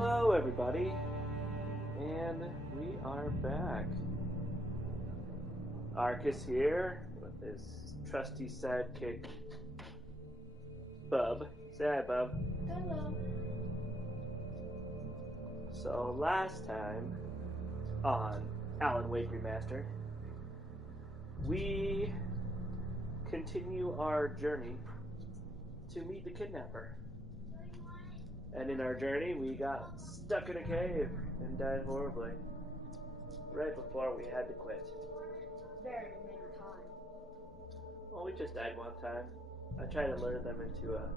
Hello everybody, and we are back. Arcus here with his trusty sidekick, Bub. Say hi, Bub. Hello. So last time on Alan Wake Remastered, we continue our journey to meet the kidnapper. And in our journey, we got stuck in a cave and died horribly. Right before we had to quit. Very many times. Well, we just died one time. I tried to lure them into a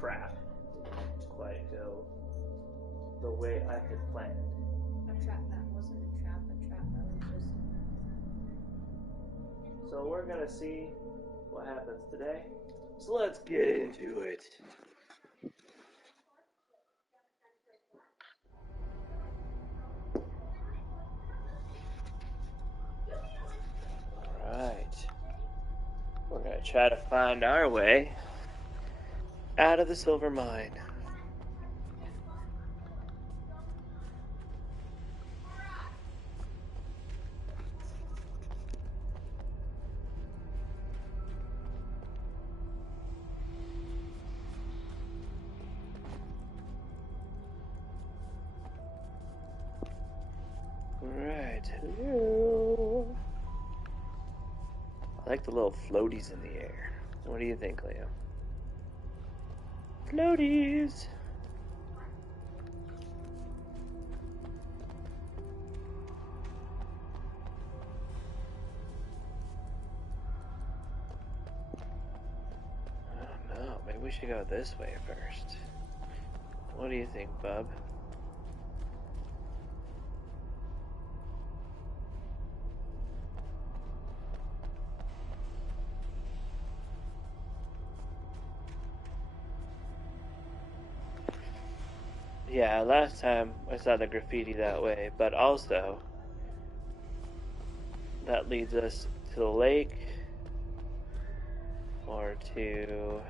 trap. It didn't quite go the way I had planned. A trap that wasn't a trap that was just... So we're gonna see what happens today. So let's get into it. Alright. We're gonna try to find our way out of the silver mine. Alright, hello. I like the little floaties in the air. What do you think, Leo? Floaties! I don't know, maybe we should go this way first. What do you think, Bub? Yeah, last time I saw the graffiti that way, but also that leads us to the lake or to...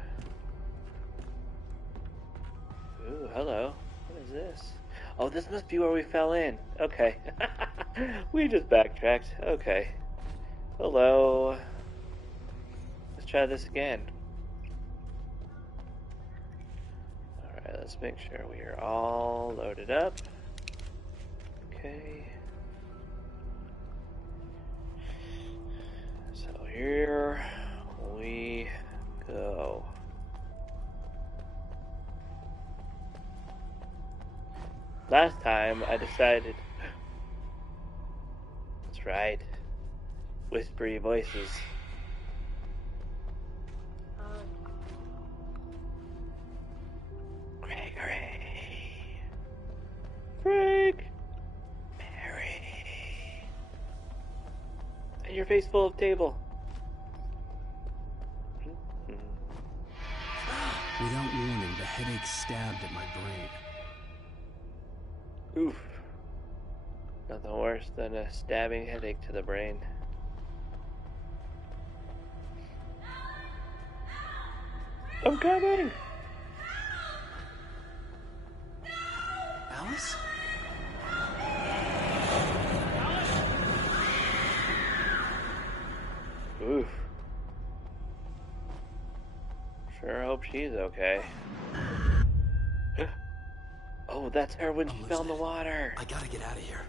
Ooh, hello. What is this? Oh, this must be where we fell in. Okay. We just backtracked. Okay. Hello. Let's try this again. Alright, let's make sure we are all loaded up. Okay. So here we go. Last time I decided... That's right. Whispery voices. Gregory. Frank. Mary. And your face full of table. Without warning, the headache stabbed at my brain. Oof. Nothing worse than a stabbing headache to the brain. I'm coming! Alice? Oof. Sure hope she's okay. Oh, that's her when she fell in the water. I gotta get out of here.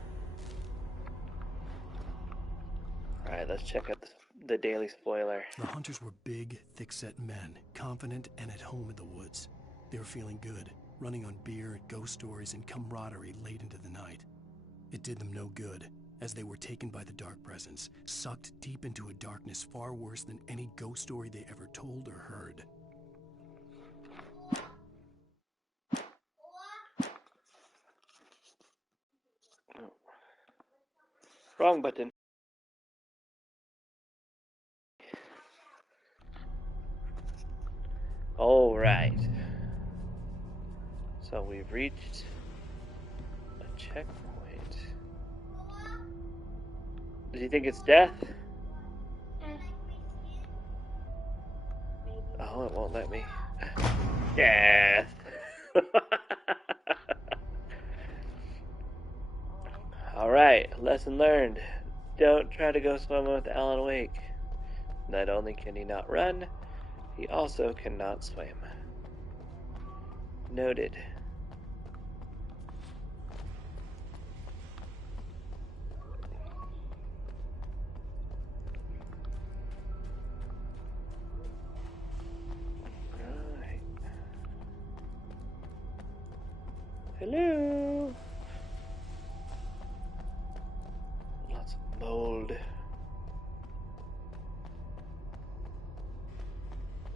Alright, let's check out the daily spoiler. The hunters were big, thick-set men, confident and at home in the woods. They were feeling good, running on beer, ghost stories, and camaraderie late into the night. It did them no good, as they were taken by the dark presence, sucked deep into a darkness far worse than any ghost story they ever told or heard. Wrong button. Alright. So we've reached a checkpoint. Do you think it's death? Oh, it won't let me. Death. Alright, lesson learned. Don't try to go swimming with Alan Wake. Not only can he not run, he also cannot swim. Noted. Right. Hello. Lots of mold.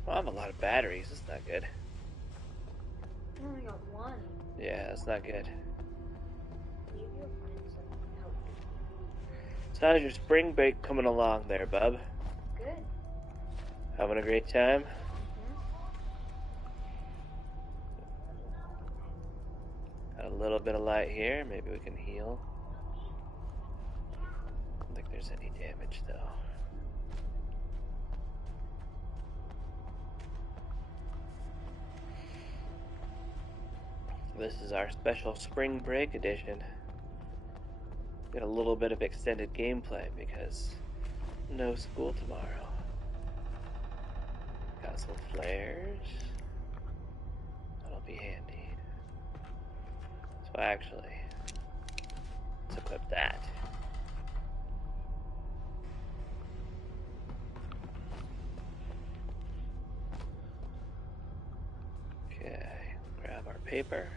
I have a lot of batteries. That's not good. I only got one. Yeah, that's not good. Maybe you'll find something to help you. So how's your spring break coming along there, bub? Good. Having a great time? Got a little bit of light here. Maybe we can heal. I don't think there's any damage, though. This is our special spring break edition. Got a little bit of extended gameplay because no school tomorrow. Got some flares. That'll be handy. So actually, let's equip that. Okay, grab our paper.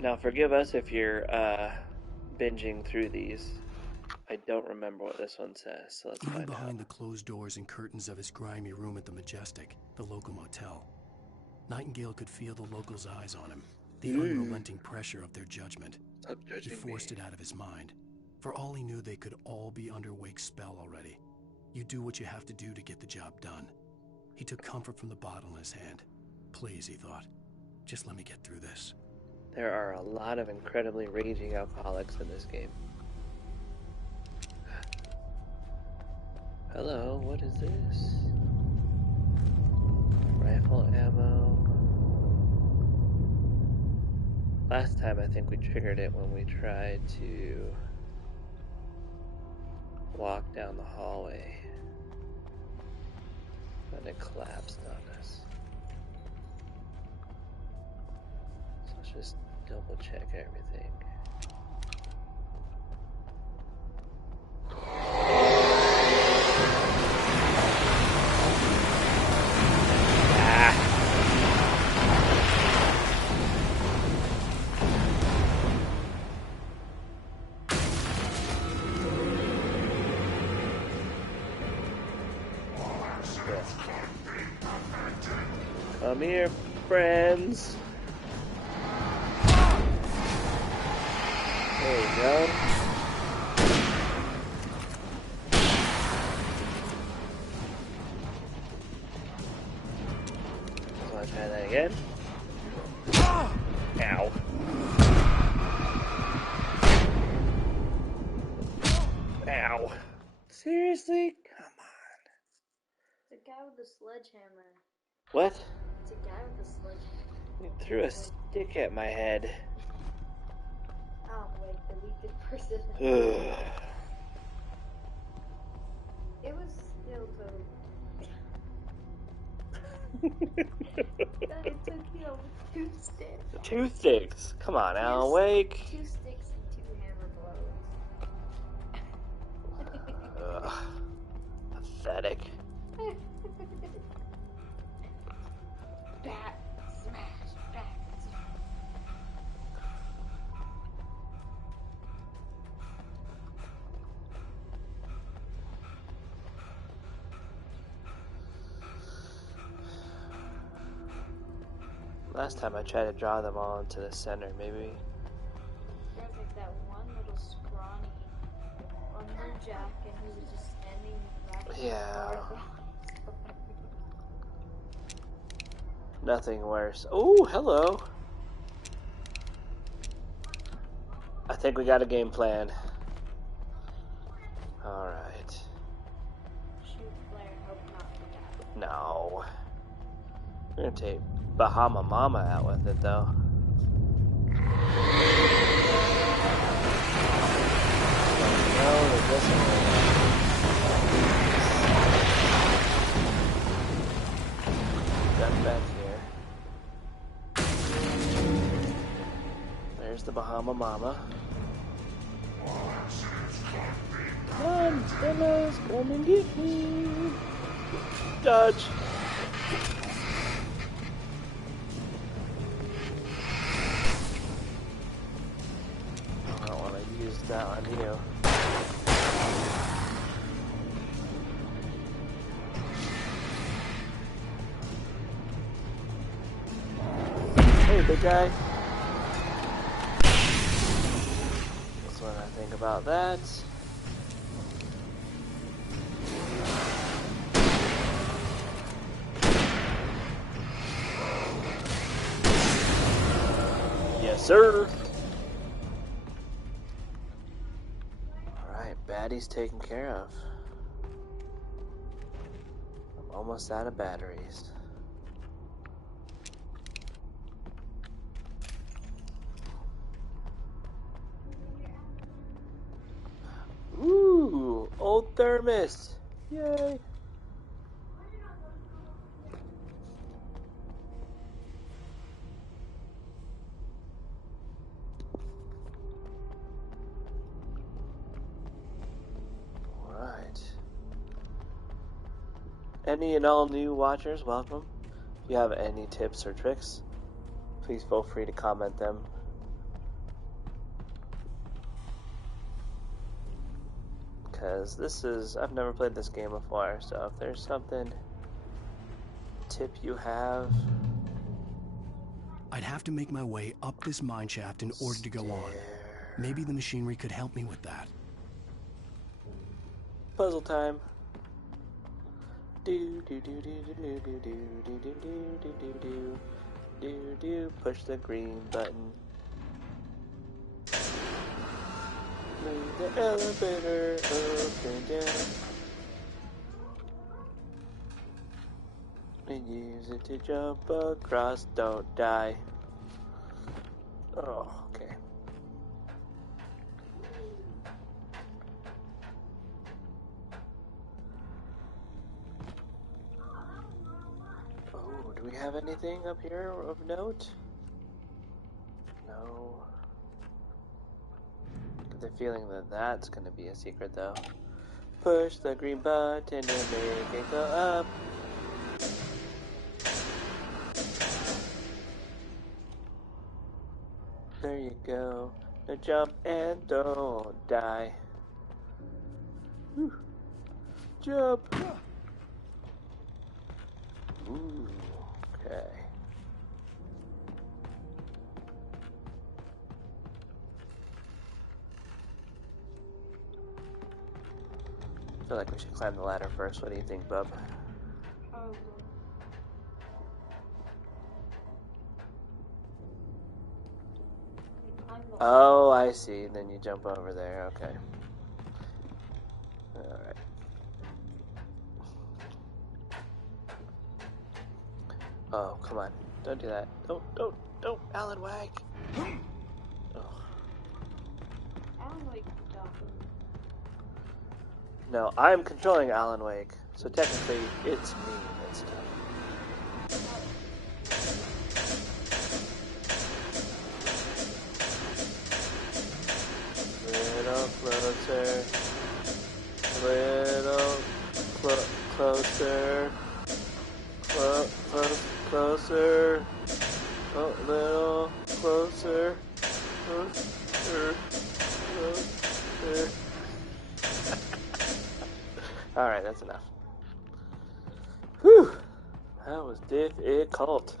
Now forgive us if you're binging through these. I don't remember what this one says, so let's Even find behind out. the closed doors and curtains of his grimy room at the Majestic, the local motel, Nightingale could feel the locals' eyes on him, the unrelenting pressure of their judgment. Stop He judging forced me. it out of his mind. For all he knew, they could all be under Wake's spell already. You do what you have to do to get the job done. He took comfort from the bottle in his hand. Please, he thought, just let me get through this. There are a lot of incredibly raging alcoholics in this game. Hello, what is this? Rifle ammo. Last time I think we triggered it when we tried to walk down the hallway. And it collapsed on us. So let's just double check everything. Come here, friends. There you go. So I'll try that again. Ow. Ow. Seriously? Come on. It's a guy with a sledgehammer. What? It's a guy with a sledgehammer. He threw a stick at my head. Oh, wait, the weakest person. Ugh. It was still totally. It took you know, 2 sticks. 2 sticks. Come on, Alan Wake. 2 sticks and 2 hammer blows. Ugh. Pathetic. Bat, smash, bat, smash. Last time I tried to draw them all into the center, maybe. There's like that one little scrawny lumberjack, and he was just standing right Yeah. there. Nothing worse. Oh, hello. I think we got a game plan. Alright. Shoot flare, hope not for that. No. We're gonna take Bahama Mama out with it, though. No, there doesn't. Got back here. There's the Bahama Mama. Run, fellas, come and get me. Dodge. I don't want to use that on you. Hey, big guy. That's what I think about that. Yes, sir. Alright, baddie's taken care of. I'm almost out of batteries. Ooh, old thermos. Yay. Alright. Any and all new watchers, welcome. If you have any tips or tricks, please feel free to comment them. Because I've never played this game before, so if there's something, tip you have. I'd have to make my way up this mine shaft in order to go on. Maybe the machinery could help me with that. Puzzle time. Do do do do do do do do do do do do do do do. Push the green button. Move the elevator up and down. And use it to jump across. Don't die. Oh, okay. Oh, do we have anything up here of note? No. I get the feeling that that's going to be a secret, though. Push the green button and make it go up. There you go. Now jump and don't die. Whew. Jump. Ooh, okay. I feel like we should climb the ladder first. What do you think, bub? Oh, I see. Then you jump over there. Okay. Alright. Oh, come on. Don't do that. Don't. Alan Wake. Oh. Alan Wake dumb. No, I'm controlling Alan Wake. So technically, it's me that's dumb. Little closer. Little closer. Closer. Oh, little closer. Closer. Alright, that's enough. Whew! That was difficult.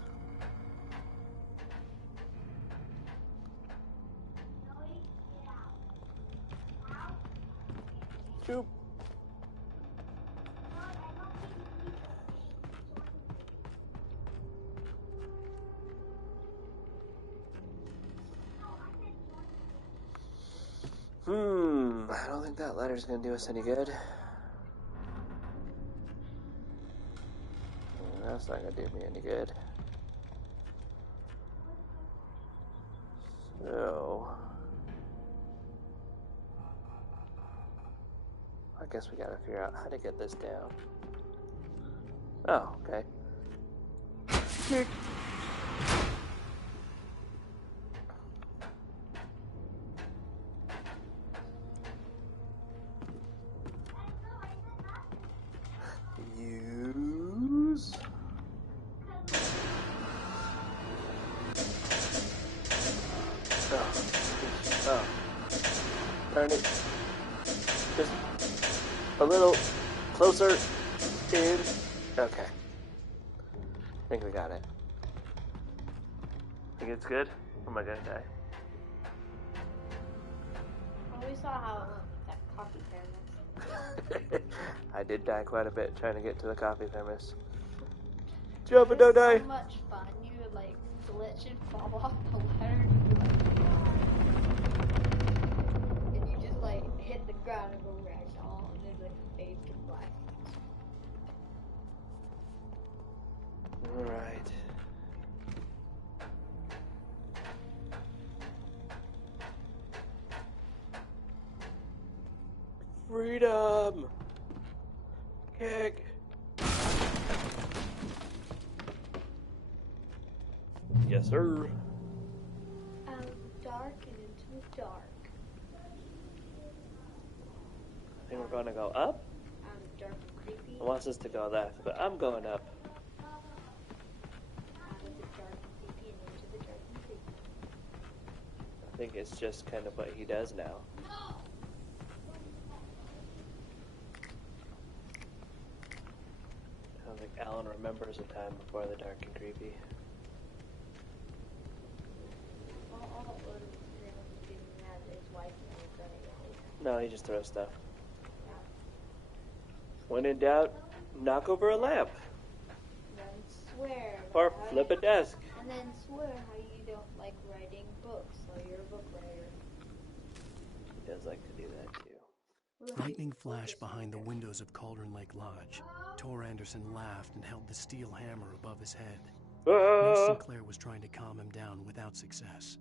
Shoop. I don't think that letter's gonna do us any good. That's not gonna do me any good. So guess we gotta figure out how to get this down. Oh, okay. Use. Oh. Turn it just a little closer in. Okay. I think we got it. Think it's good? Or am I gonna die? Well, we saw how it went with that coffee thermos. I did die quite a bit trying to get to the coffee thermos. Jump and don't die! So much fun. You would like glitch and fall off the ladder and you'd be like, and you just like hit the ground and go ragdoll and then like fade to black. Alright. Freedom! Kick! Yes, sir. Out of the dark and into the dark. I think we're going to go up. Out of the dark and creepy. It wants us to go left, but I'm going up. Out of the dark and creepy and into the dark and creepy. I think it's just kind of what he does now. I don't think Alan remembers a time before the dark and creepy. All it was being mad at his wife and his brother. No, he just throws stuff. When in doubt, knock over a lamp. Then swear. Or about flip it. a desk. And then swear how you don't like writing books, so you're a book writer. He does like to do that too. Lightning flashed behind the windows of Cauldron Lake Lodge. Tor Anderson laughed and held the steel hammer above his head. Nurse Sinclair was trying to calm him down without success.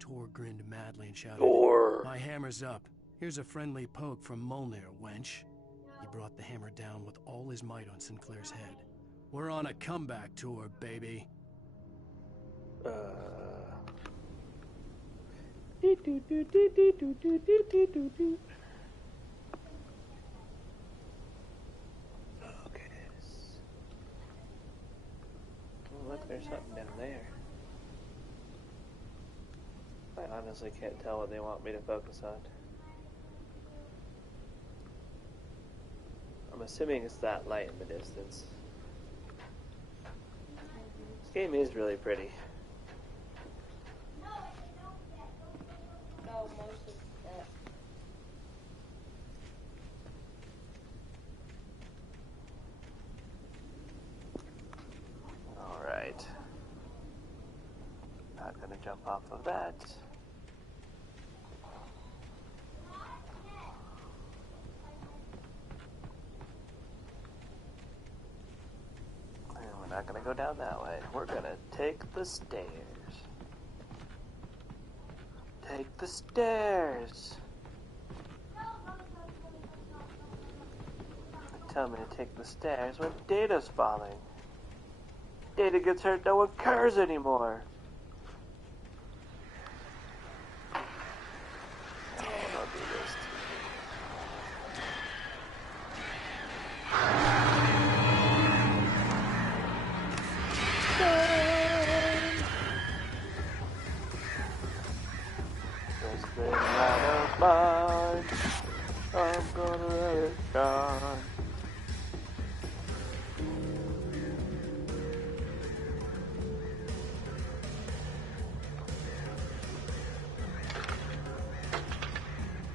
Tor grinned madly and shouted, Tor! "My hammer's up. Here's a friendly poke from Molnir, wench." He brought the hammer down with all his might on Sinclair's head. "We're on a comeback tour, baby." Focus. Oh, look, there's something down there. I honestly can't tell what they want me to focus on. I'm assuming it's that light in the distance. This game is really pretty. No, most of that. Alright. Not gonna jump off of that. And we're not gonna go down that way. We're gonna take the stairs. Take the stairs. Tell me to take the stairs when Data's falling. Data gets hurt, no one cares anymore. I'll do this. This little light of mine, I'm gonna let it shine.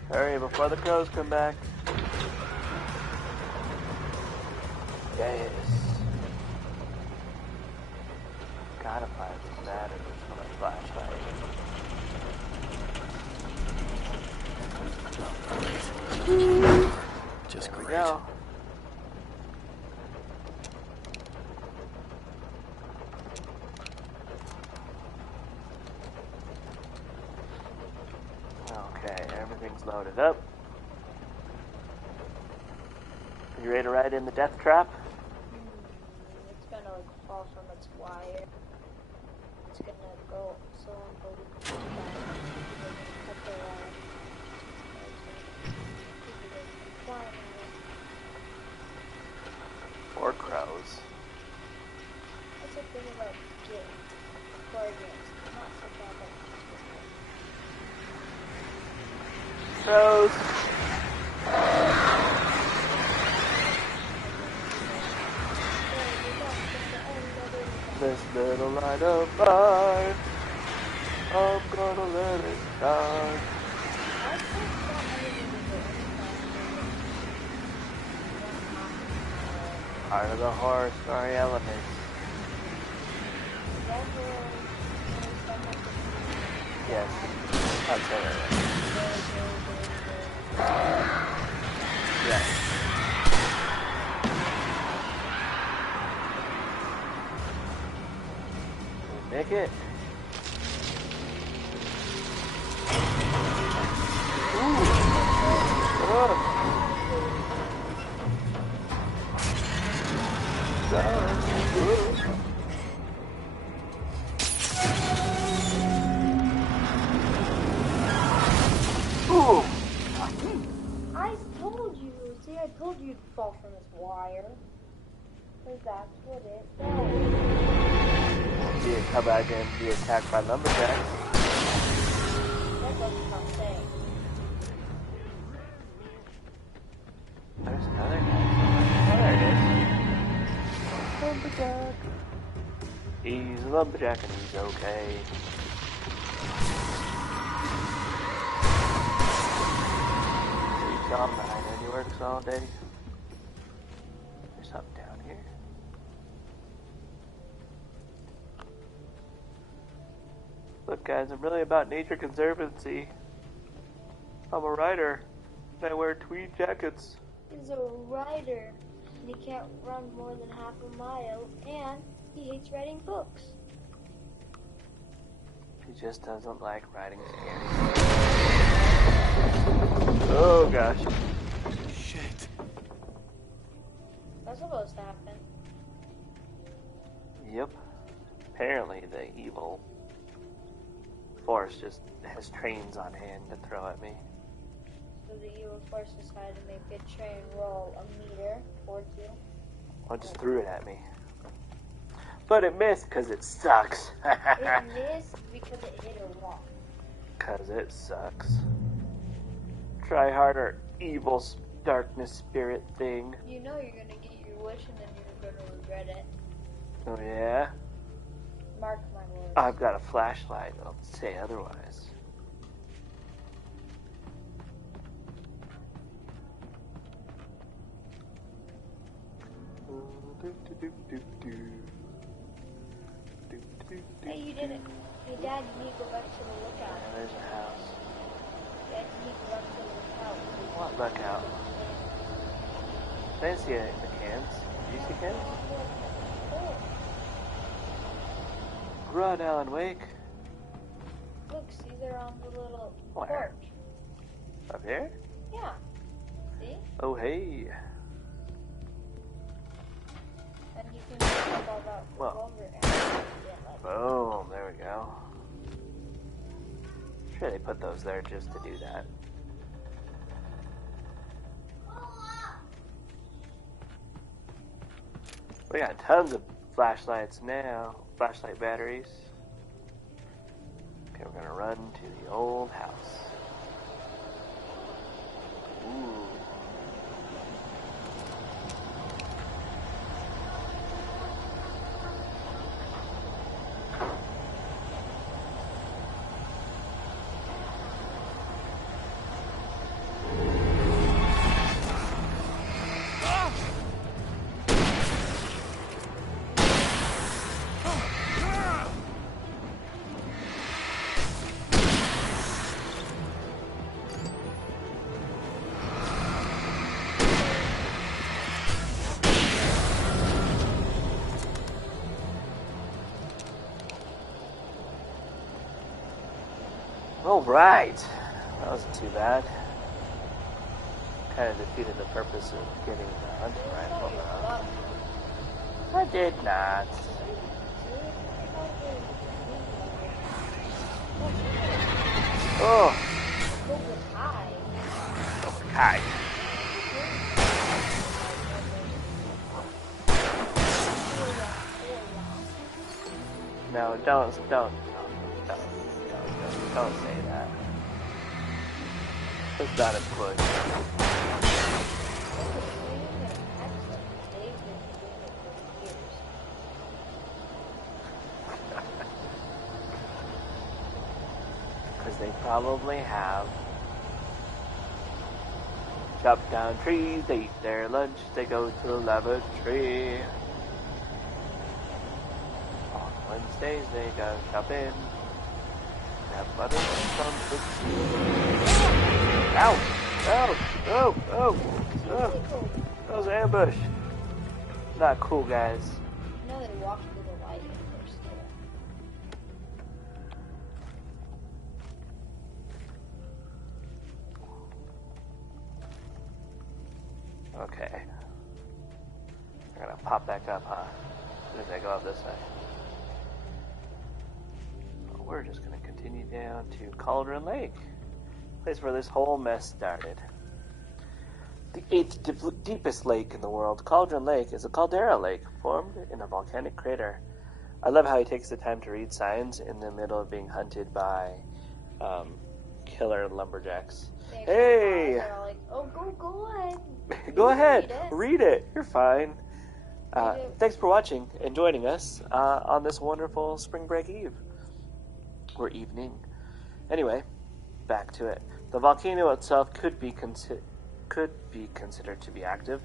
Hurry before the crows come back. Yes. Gotta find this battery for my flashlight. Just There we great. go. Okay, everything's loaded up. You ready to ride in the death trap? It's gonna like fall from its wire. It's gonna go so unbelievable fast. Cut the wire. Flying at it. Or crows. That's the thing about games. Horror games. Not so bad that Crows. This little light of mine, I'm gonna let it shine. Part of the horror story elements. Yes, I'd say that. Yes. Make it. Ooh. Oh. Ooh. I told you. See, I told you to fall from this wire. Because that's what it does. See it come back and be attacked by lumberjacks. That goes without saying. There's another guy. Oh, there it is. Lumberjack. He's a lumberjack and he's okay. Sleeps all night and he works all day. There's something down here. Look guys, I'm really about nature conservancy. I'm a writer. And I wear tweed jackets. He's a rider. And he can't run more than half a mile. And he hates writing books. He just doesn't like riding scary. Oh gosh. Shit. That's supposed to happen. Yep. Apparently the evil force just has trains on hand to throw at me. So the evil force decided to make a train roll a meter towards you. I just threw it at me. But it missed because it sucks. It missed because it hit a rock. Because it sucks. Try harder, evil darkness spirit thing. You know you're gonna get your wish and then you're gonna regret it. Oh yeah? Mark my words. I've got a flashlight. I'll say otherwise. Hey, you didn't. Hey, Dad, you need to go back to the lookout. Yeah, there's a house. Dad, you need to go back to the lookout. What lookout? I didn't see any of the cans. Did you see cans? Run, Alan Wake. Look, see, they're on the little Where? porch. Up here? Yeah. See? Oh, hey. And you can talk all about Well. over and Boom, there we go. Sure, they put those there just to do that. We got tons of flashlights now. Flashlight batteries. Okay, we're gonna run to the old house. Ooh. All right, that wasn't too bad. kind of defeated the purpose of getting the hunting rifle, though. I did not. Oh! Hi. No, don't say that. That's not a push. Because they probably have chopped down trees, they eat their lunch, they go to the lavatory. On Wednesdays they go shopping, have butter and some. Ow! Ow! Oh! Oh! Oh! That was an ambush. Not cool, guys. No, they walked through the light and they're still. Okay. We're gonna pop back up, huh? As soon as I go up this way. Well, we're just gonna continue down to Cauldron Lake. Place where this whole mess started. The 8th deepest lake in the world, Cauldron Lake, is a caldera lake formed in a volcanic crater. I love how he takes the time to read signs in the middle of being hunted by killer lumberjacks. Hey! They're all like, oh, go ahead. Go ahead, read it. You're fine. Thanks for watching and joining us on this wonderful spring break eve. Or evening. Anyway, back to it. The volcano itself could be considered to be active,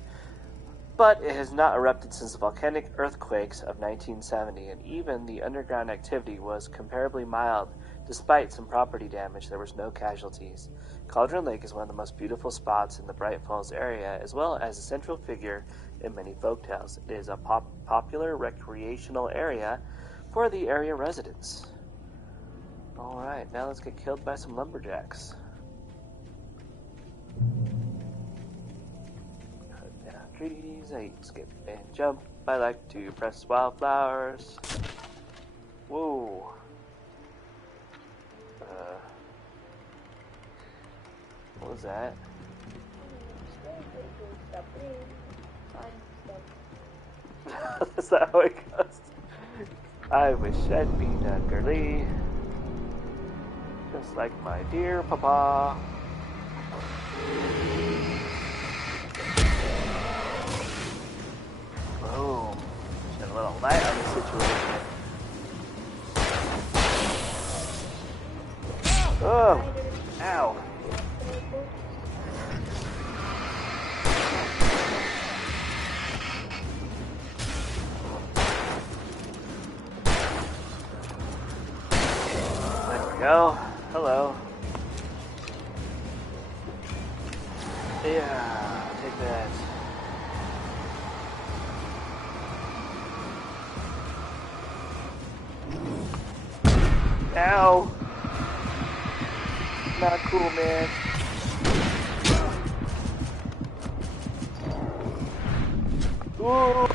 but it has not erupted since the volcanic earthquakes of 1970, and even the underground activity was comparably mild. Despite some property damage, there was no casualties. Cauldron Lake is one of the most beautiful spots in the Bright Falls area, as well as a central figure in many folktales. It is a popular recreational area for the area residents. Alright, now let's get killed by some lumberjacks. Cut down trees, I eat, skip, and jump. I like to press wildflowers. Whoa. What was that? That's not how it goes. I wish I'd been a girly, just like my dear papa. Boom. Shed a little light on the situation. Oh! Ow! Go. Hello. Yeah, take that. Ow! Not cool, man. Ooh!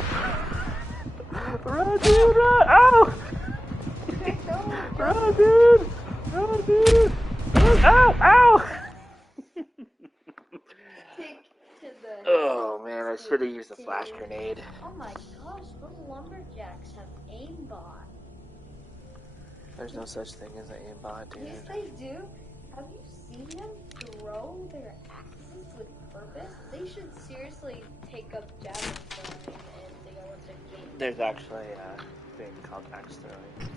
Run, dude, run! Ow! Run, dude! Run, dude! Run. Ow! Ow! Oh man, I should have used a flash grenade. Oh my gosh, those lumberjacks have aimbot. There's no such thing as an aimbot, dude. Yes, they do. Have you seen them throw their axes with purpose? They should seriously take up javelin throwing and they go into game. There's actually a thing called axe throwing.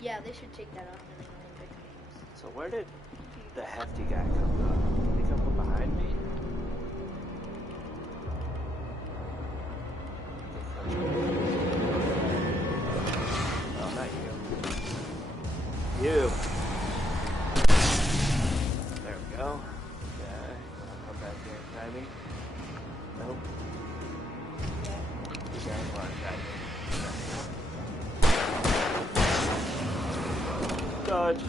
Yeah, they should take that up in the Olympic Games. So where did the hefty guy come from? Did he come from behind me? Oh, not you. You! There we go. Okay, come back here and try me. Nope. You guys want to try me. Dodge.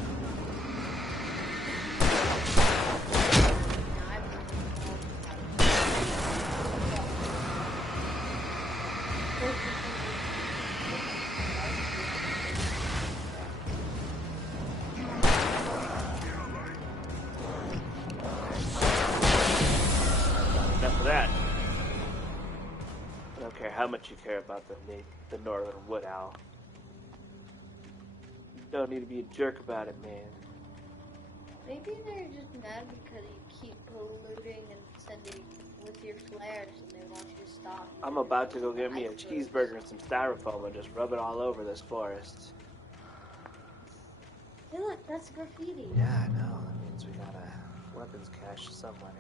much you care about the northern wood owl. You don't need to be a jerk about it, man. Maybe they're just mad because you keep polluting and sending with your flares and they want you to stop. I'm about to go get me a cheeseburger and some styrofoam and just rub it all over this forest. Hey look, that's graffiti. Yeah, I know. That means we got a weapons cache somewhere.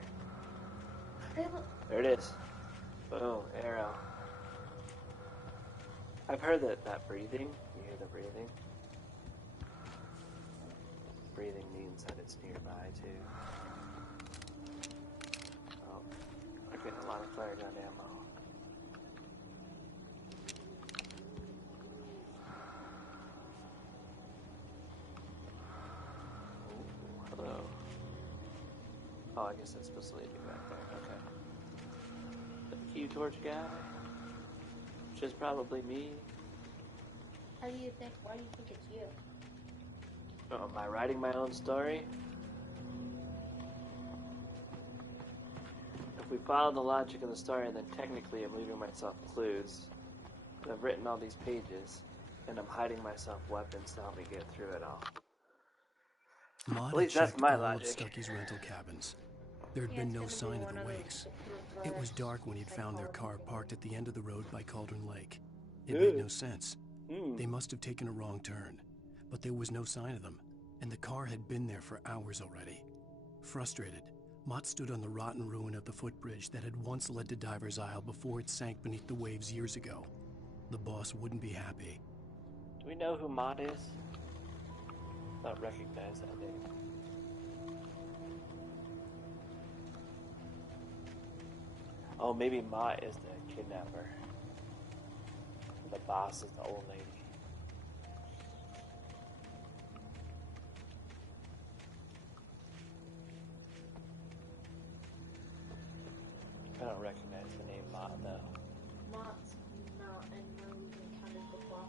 Hey look. There it is. Boom, arrow. I've heard that breathing, you hear the breathing? Breathing means that it's nearby, too. Oh, I'm getting a lot of flare gun ammo. Ooh, hello. Oh, I guess that's supposed to lead me back there, okay. The Q torch guy? Which is probably me. How do you think? Why do you think it's you? Oh, am I writing my own story? If we follow the logic of the story, then technically I'm leaving myself clues. And I've written all these pages, and I'm hiding myself weapons to help me get through it all. Maud At least had that's checked my all logic. of Stucky's rental cabins. There had Yeah, been it's no gonna be sign of one the of those wakes. reverse It was dark when he'd found their car psychology. parked at the end of the road by Cauldron Lake. It Ew. made no sense. Hmm. They must have taken a wrong turn, but there was no sign of them, and the car had been there for hours already. Frustrated, Mott stood on the rotten ruin of the footbridge that had once led to Diver's Isle before it sank beneath the waves years ago. The boss wouldn't be happy. Do we know who Mott is? Not recognize that name. Oh, maybe Mott is the kidnapper. The boss is the old lady. I don't recognize the name Mott, though. Mott's not anyone we encountered before.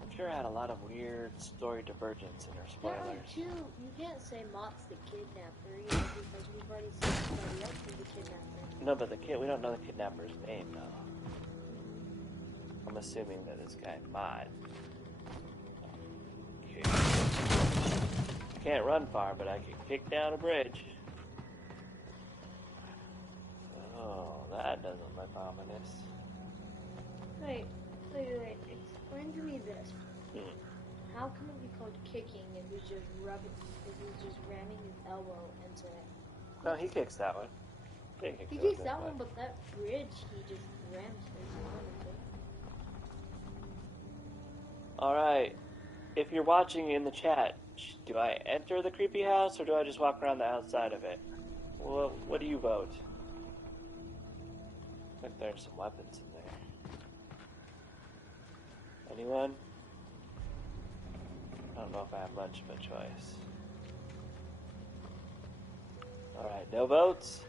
I'm sure I had a lot of weird story divergence in her There are spoilers. two. You can't say Mott's the kidnapper either because we've already seen somebody else be the kidnapper. No, but we don't know the kidnapper's name, though. I'm assuming that this guy, Mott. Okay. Can't run far, but I can kick down a bridge. Oh, that doesn't look ominous. Wait. Explain to me this. How can it be called kicking if he's just ramming his elbow into it? No, he kicks that one. He kicks that one, but that bridge he just rams his arm into. Alright, if you're watching in the chat, do I enter the creepy house or do I just walk around the outside of it? Well, what do you vote? I think there's some weapons in there. Anyone? I don't know if I have much of a choice. Alright, no votes?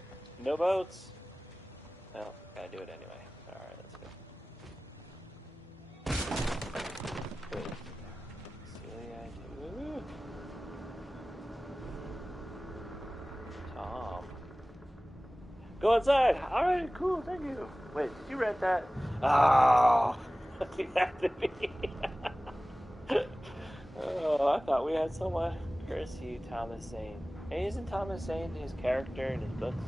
No votes? Well, gotta do it anyway. Alright, let's go. Wait. Celia, Tom. Go inside! Alright, cool, thank you. Wait, did you rent that? Oh! You have to be. Oh, I thought we had someone. Curse you, Thomas Zane. Hey, isn't Thomas Zane his character in his books?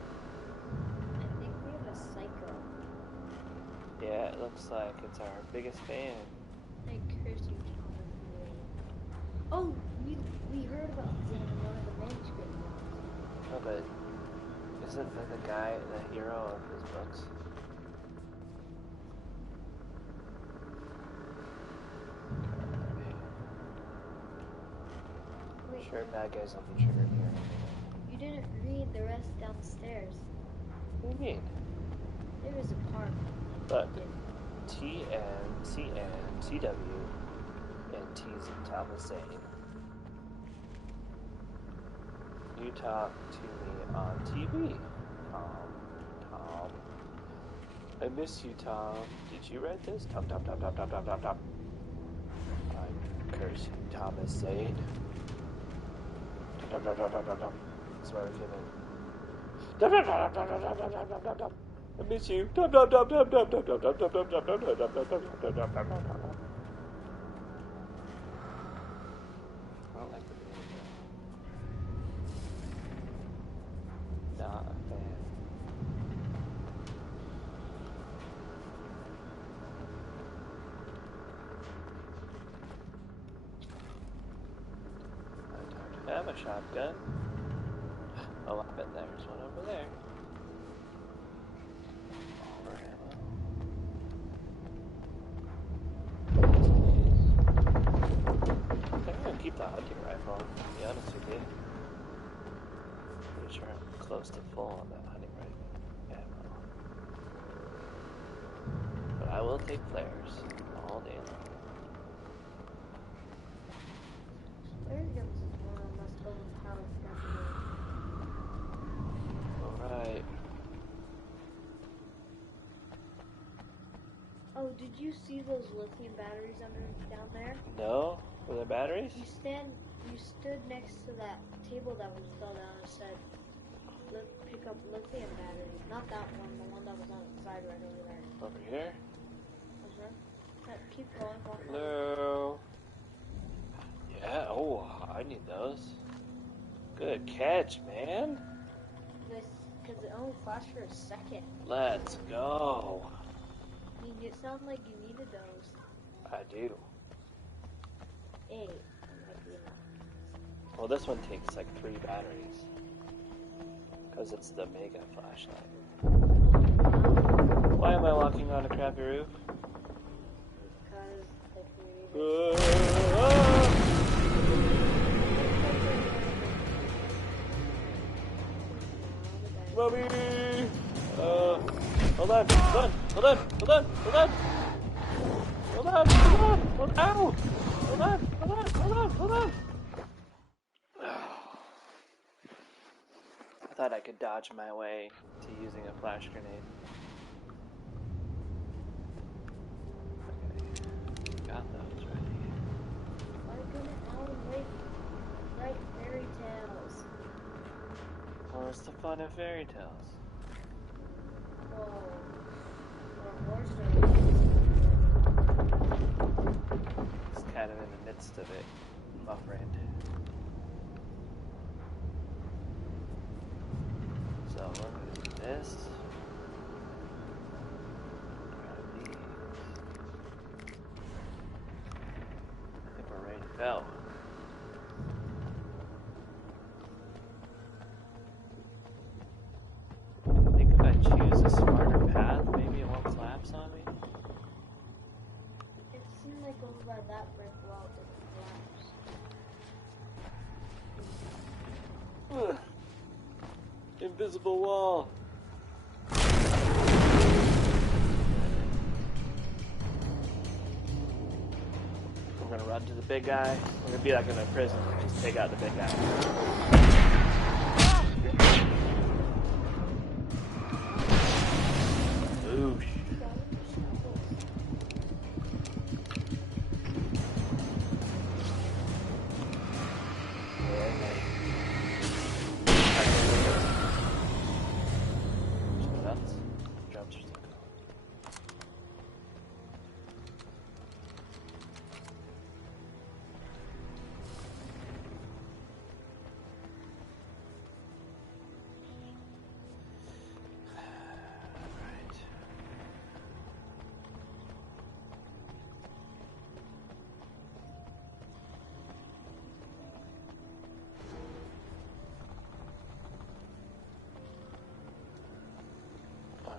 I think we have a psycho. Yeah, it looks like it's our biggest fan. Hey, curse you, Thomas Wayne. Oh, we heard about Zane in one of the manuscript ones. Oh, but isn't that the guy, the hero of his books? Wait, Sure, bad guys will be triggered here. you didn't read the rest downstairs. What do you mean? There was a part. Look, TN, CN, CW, and T's and Thomas Zane. You talk to me on TV, Tom. I miss you, Tom. Did you write this? Tom. I Curse you, Thomas Zane. That's where I came in. I miss you. I don't like the video. Not a fan. I have a shotgun. Oh, I bet there's one over there. I think I'm gonna keep the hunting rifle, to be honest with you. Pretty sure I'm close to full on that hunting rifle ammo. But I will take flares all day long. Flare guns is one of the most overpowered guns in the game. Alright. Oh, did you see those lithium batteries down there? No? Were there batteries? You stood next to that table that was fell down and said, pick up lithium batteries. Not that one, the one that was on the side right over there. Over here? Keep going. Hello? Yeah, oh, I need those. Good catch, man. Because it only flashed for a second. Let's go. I mean, it sounded like you needed those. I do. Hey. Well, this one takes like 3 batteries. Because it's the mega flashlight. Why am I walking on a crappy roof? Because the Mommy! Hold on! I thought I could dodge my way to using a flash grenade. Okay, got those ready. Why couldn't Alan Wake write fairy tales? Well, it's the fun of fairy tales. Or horror stories. It's kind of in the midst of it, my friend. So we're going to do this. Grab these. I think we're ready to go. I think if I choose a smarter path, maybe it won't collapse on me. It seemed like over by that brick wall didn't collapse. Ugh. Invisible wall. We're gonna run to the big guy. We're gonna be like in a prison. Just take out the big guy. Oosh.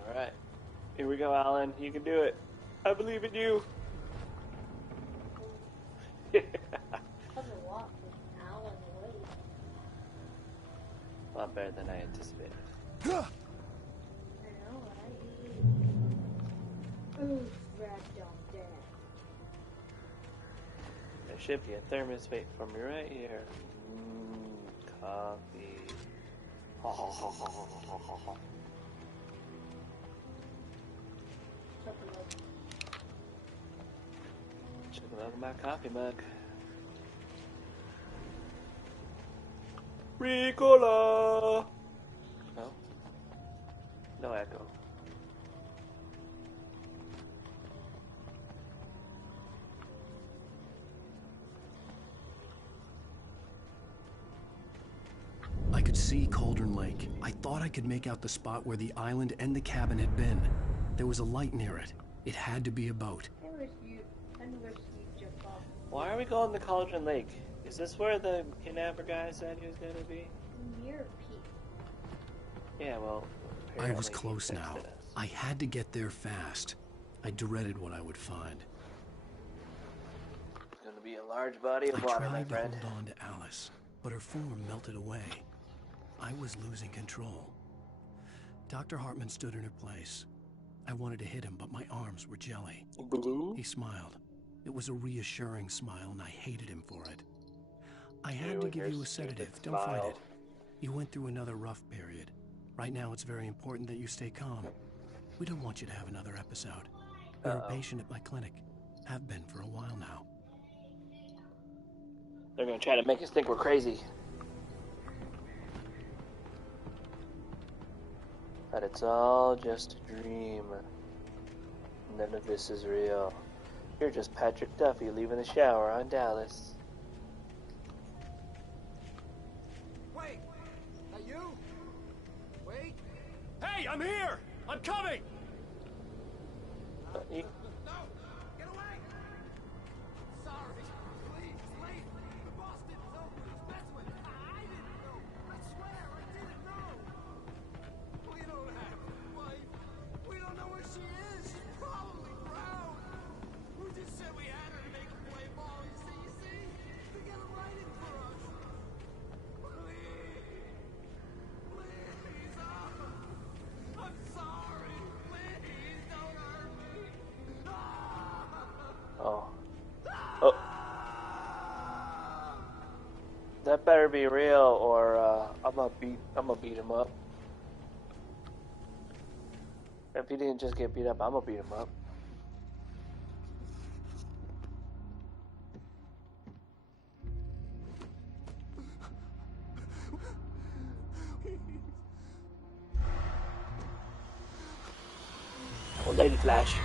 Alright. Here we go, Alan. You can do it. I believe in you. Cover walk with Alan Wake. A lot better than I anticipated. I know, right? Ooh, ragdoll dead. There should be a thermos waiting for me right here. Coffee. Check out my coffee mug. Ricola! No? No echo. I could see Cauldron Lake. I thought I could make out the spot where the island and the cabin had been. There was a light near it. It had to be a boat. Why are we going to Cauldron Lake? Is this where the kidnapper guy said he was going to be? Near Pete. Yeah, well... I was close now. I had to get there fast. I dreaded what I would find. It's going to be a large body of water, my friend. I tried to hold on to Alice, but her form melted away. I was losing control. Dr. Hartman stood in her place. I wanted to hit him, but my arms were jelly. Blue? He smiled. It was a reassuring smile, and I hated him for it. I had to give you a sedative. Don't fight it. You went through another rough period. Right now, it's very important that you stay calm. We don't want you to have another episode. You're a patient at my clinic. Have been for a while now. They're going to try to make us think we're crazy. That it's all just a dream. None of this is real. You're just Patrick Duffy leaving the shower on Dallas. Wait! That you? Wait! Hey, I'm here! I'm coming! You... No! Get away! Sorry. Please, wait! The boss didn't know who he was messing with. I didn't know. I swear, I didn't know. We don't have a wife. We don't know where she is. She's probably drowned. Who just said we had her to make a play ball? You see? To get a writing for us. Please. Please, I'm sorry. Please, don't hurt me. Oh. Oh. That better be real, or I'm gonna beat him up. If he didn't just get beat up, I'm gonna beat him up. Oh, Lady Flash.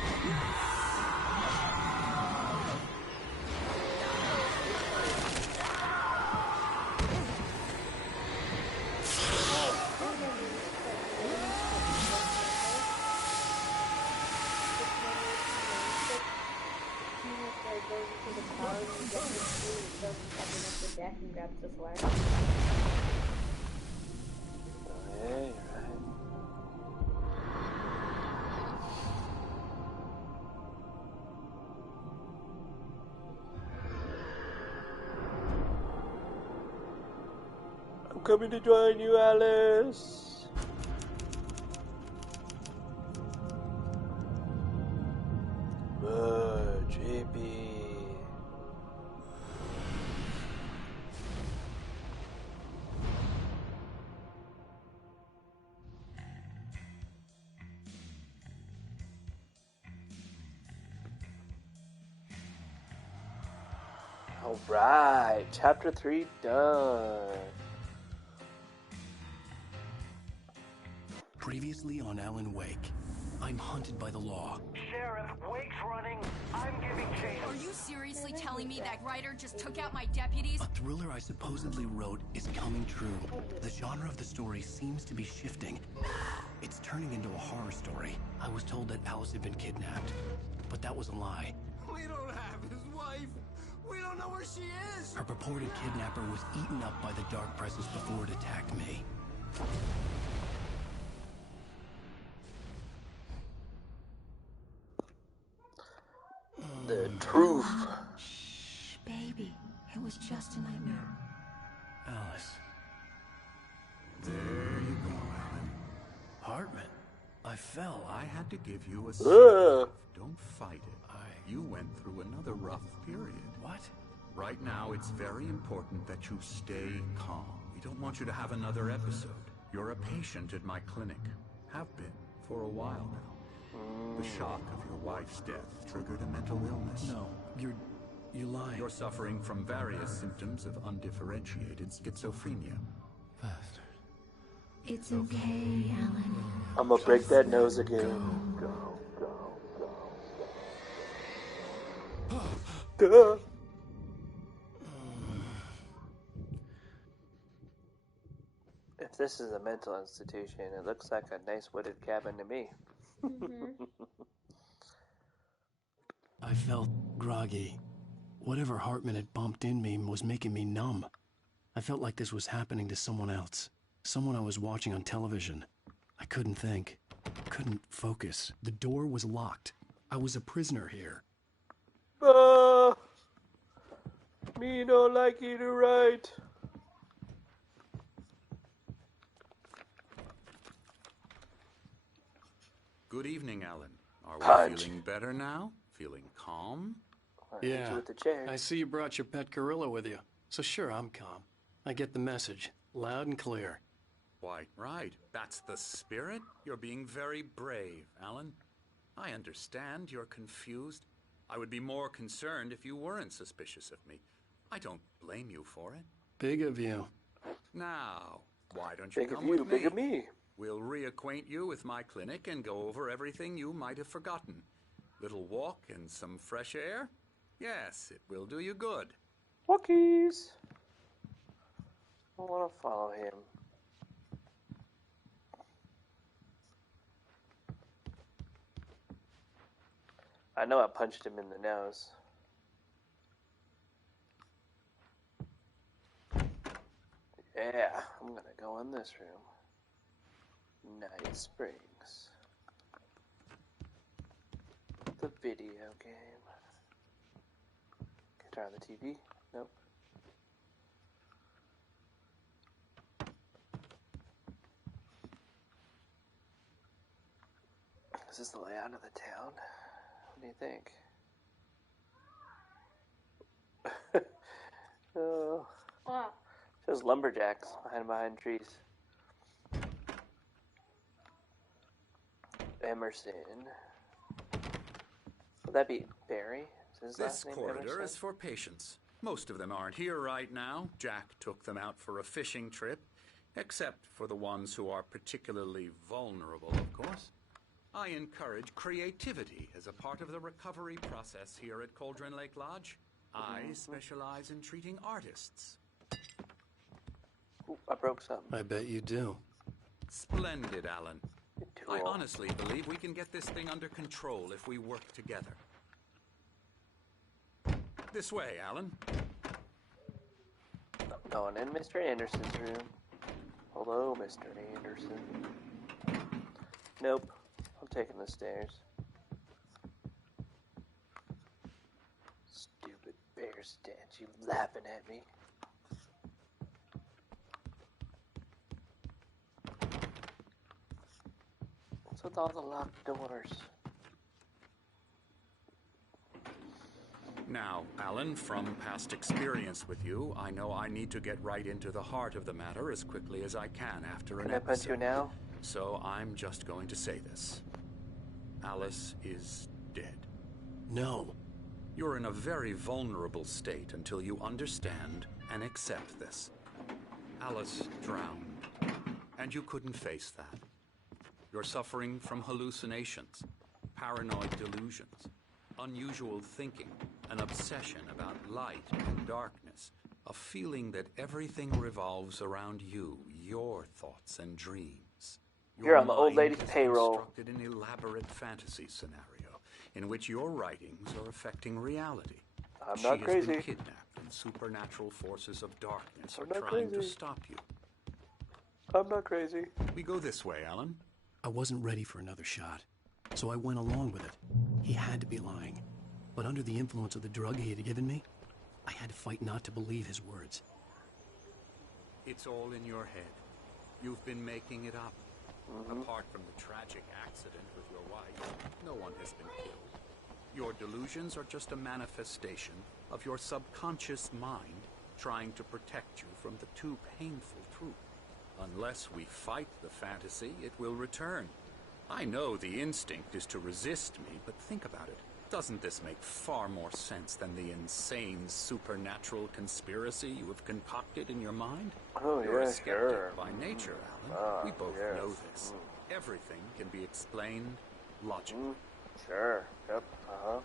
And grabs the flag. Yeah, you're right. I'm coming to join you, Alice. JP. Alright, chapter 3 done. Previously on Alan Wake, I'm hunted by the law. Sheriff, Wake's running. I'm giving chase. Are you seriously telling me that writer just took out my deputies? A thriller I supposedly wrote is coming true. The genre of the story seems to be shifting. It's turning into a horror story. I was told that Alice had been kidnapped, but that was a lie. We don't have his wife. We don't know where she is. Her purported kidnapper was eaten up by the dark presence before it attacked me. The truth. Shh, baby. It was just a nightmare. Alice. There you go, Alan. Hartman. I fell. I had to give you a Ugh. Don't fight it. You went through another rough period. What? Right now, it's very important that you stay calm. We don't want you to have another episode. You're a patient at my clinic. Have been for a while now. The shock of your wife's death triggered a mental illness. No, you're lying. You're suffering from various symptoms of undifferentiated schizophrenia. bastard. It's okay, Alan. I'm gonna break that nose again. Duh. If this is a mental institution, it looks like a nice wooded cabin to me. I felt groggy. Whatever Hartman had bumped in me was making me numb. I felt like this was happening to someone else. Someone I was watching on television. I couldn't think. Couldn't focus. The door was locked. I was a prisoner here. Me no like you to write. Good evening, Alan. Are we Punch. feeling better now? Feeling calm? Yeah, With the chair. I see you brought your pet gorilla with you. So sure, I'm calm. I get the message, loud and clear. Why, right. That's the spirit. You're being very brave, Alan. I understand you're confused. I would be more concerned if you weren't suspicious of me. I don't blame you for it. Big of you. Now, why don't you Big of come you, with me? big of me. We'll reacquaint you with my clinic and go over everything you might have forgotten. Little walk and some fresh air? Yes, it will do you good. Walkies. I want to follow him. I know I punched him in the nose. Yeah, I'm gonna go in this room. Night Springs. The video game. Can I turn on the TV? Nope. Is this the layout of the town? What do you think? Oh, Wow. shows lumberjacks behind trees. Emerson. Would that be Barry? Is his This last name corridor Emerson? is for patients. Most of them aren't here right now. Jack took them out for a fishing trip, except for the ones who are particularly vulnerable, of course. I encourage creativity as a part of the recovery process here at Cauldron Lake Lodge. I specialize in treating artists. Ooh, I broke something. I bet you do. Splendid, Alan. I Tool. honestly believe we can get this thing under control if we work together. This way, Alan. Going in Mr. Anderson's room. Hello, Mr. Anderson. Nope. I'm taking the stairs. Stupid bear statue laughing at me. What's with all the locked doors? Now, Alan, from past experience with you, I know I need to get right into the heart of the matter as quickly as I can after an Can I punch episode. you now? So I'm just going to say this. Alice is dead. No. You're in a very vulnerable state until you understand and accept this. Alice drowned, and you couldn't face that. You're suffering from hallucinations, paranoid delusions, unusual thinking, an obsession about light and darkness, a feeling that everything revolves around you, your thoughts and dreams. You're on the old mind lady's has payroll. constructed an elaborate fantasy scenario in which your writings are affecting reality. I'm She not has crazy. been kidnapped, and supernatural forces of darkness are I'm not trying to crazy. stop you. I'm not crazy. We go this way, Alan. I wasn't ready for another shot, so I went along with it. He had to be lying. But under the influence of the drug he had given me, I had to fight not to believe his words. It's all in your head. You've been making it up. Apart from the tragic accident with your wife, no one has been killed. Your delusions are just a manifestation of your subconscious mind trying to protect you from the too painful truth. Unless we fight the fantasy, it will return. I know the instinct is to resist me, but think about it. Doesn't this make far more sense than the insane supernatural conspiracy you have concocted in your mind? Oh, You're a yeah, skeptic sure. by nature, Alan. Ah, We both yes. know this. Everything can be explained logically. Sure. Yep. Uh-huh.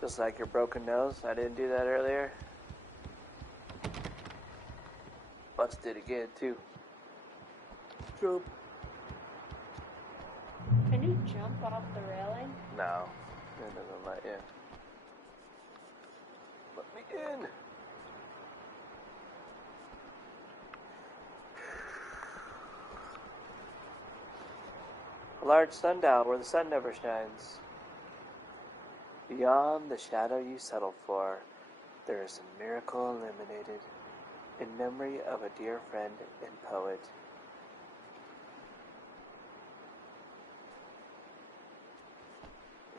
Just like your broken nose. I didn't do that earlier. Busted again, too. Jump. Can you jump off the railing? No. It doesn't let you. Let me in. A large sundial where the sun never shines. Beyond the shadow you settled for, there is a miracle illuminated in memory of a dear friend and poet.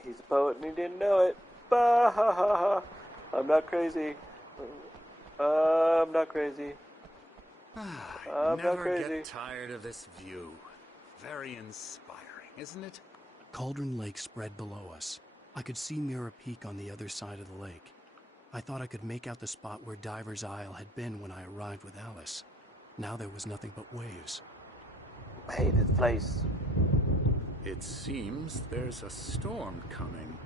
He's a poet and he didn't know it. Bah, ha, ha, ha. I'm not crazy. I'm not crazy. I'm Never not crazy. get tired of this view. Very inspiring, isn't it? Cauldron Lake spread below us. I could see Mirror Peak on the other side of the lake. I thought I could make out the spot where Diver's Isle had been when I arrived with Alice. Now there was nothing but waves. I hate this place. It seems there's a storm coming.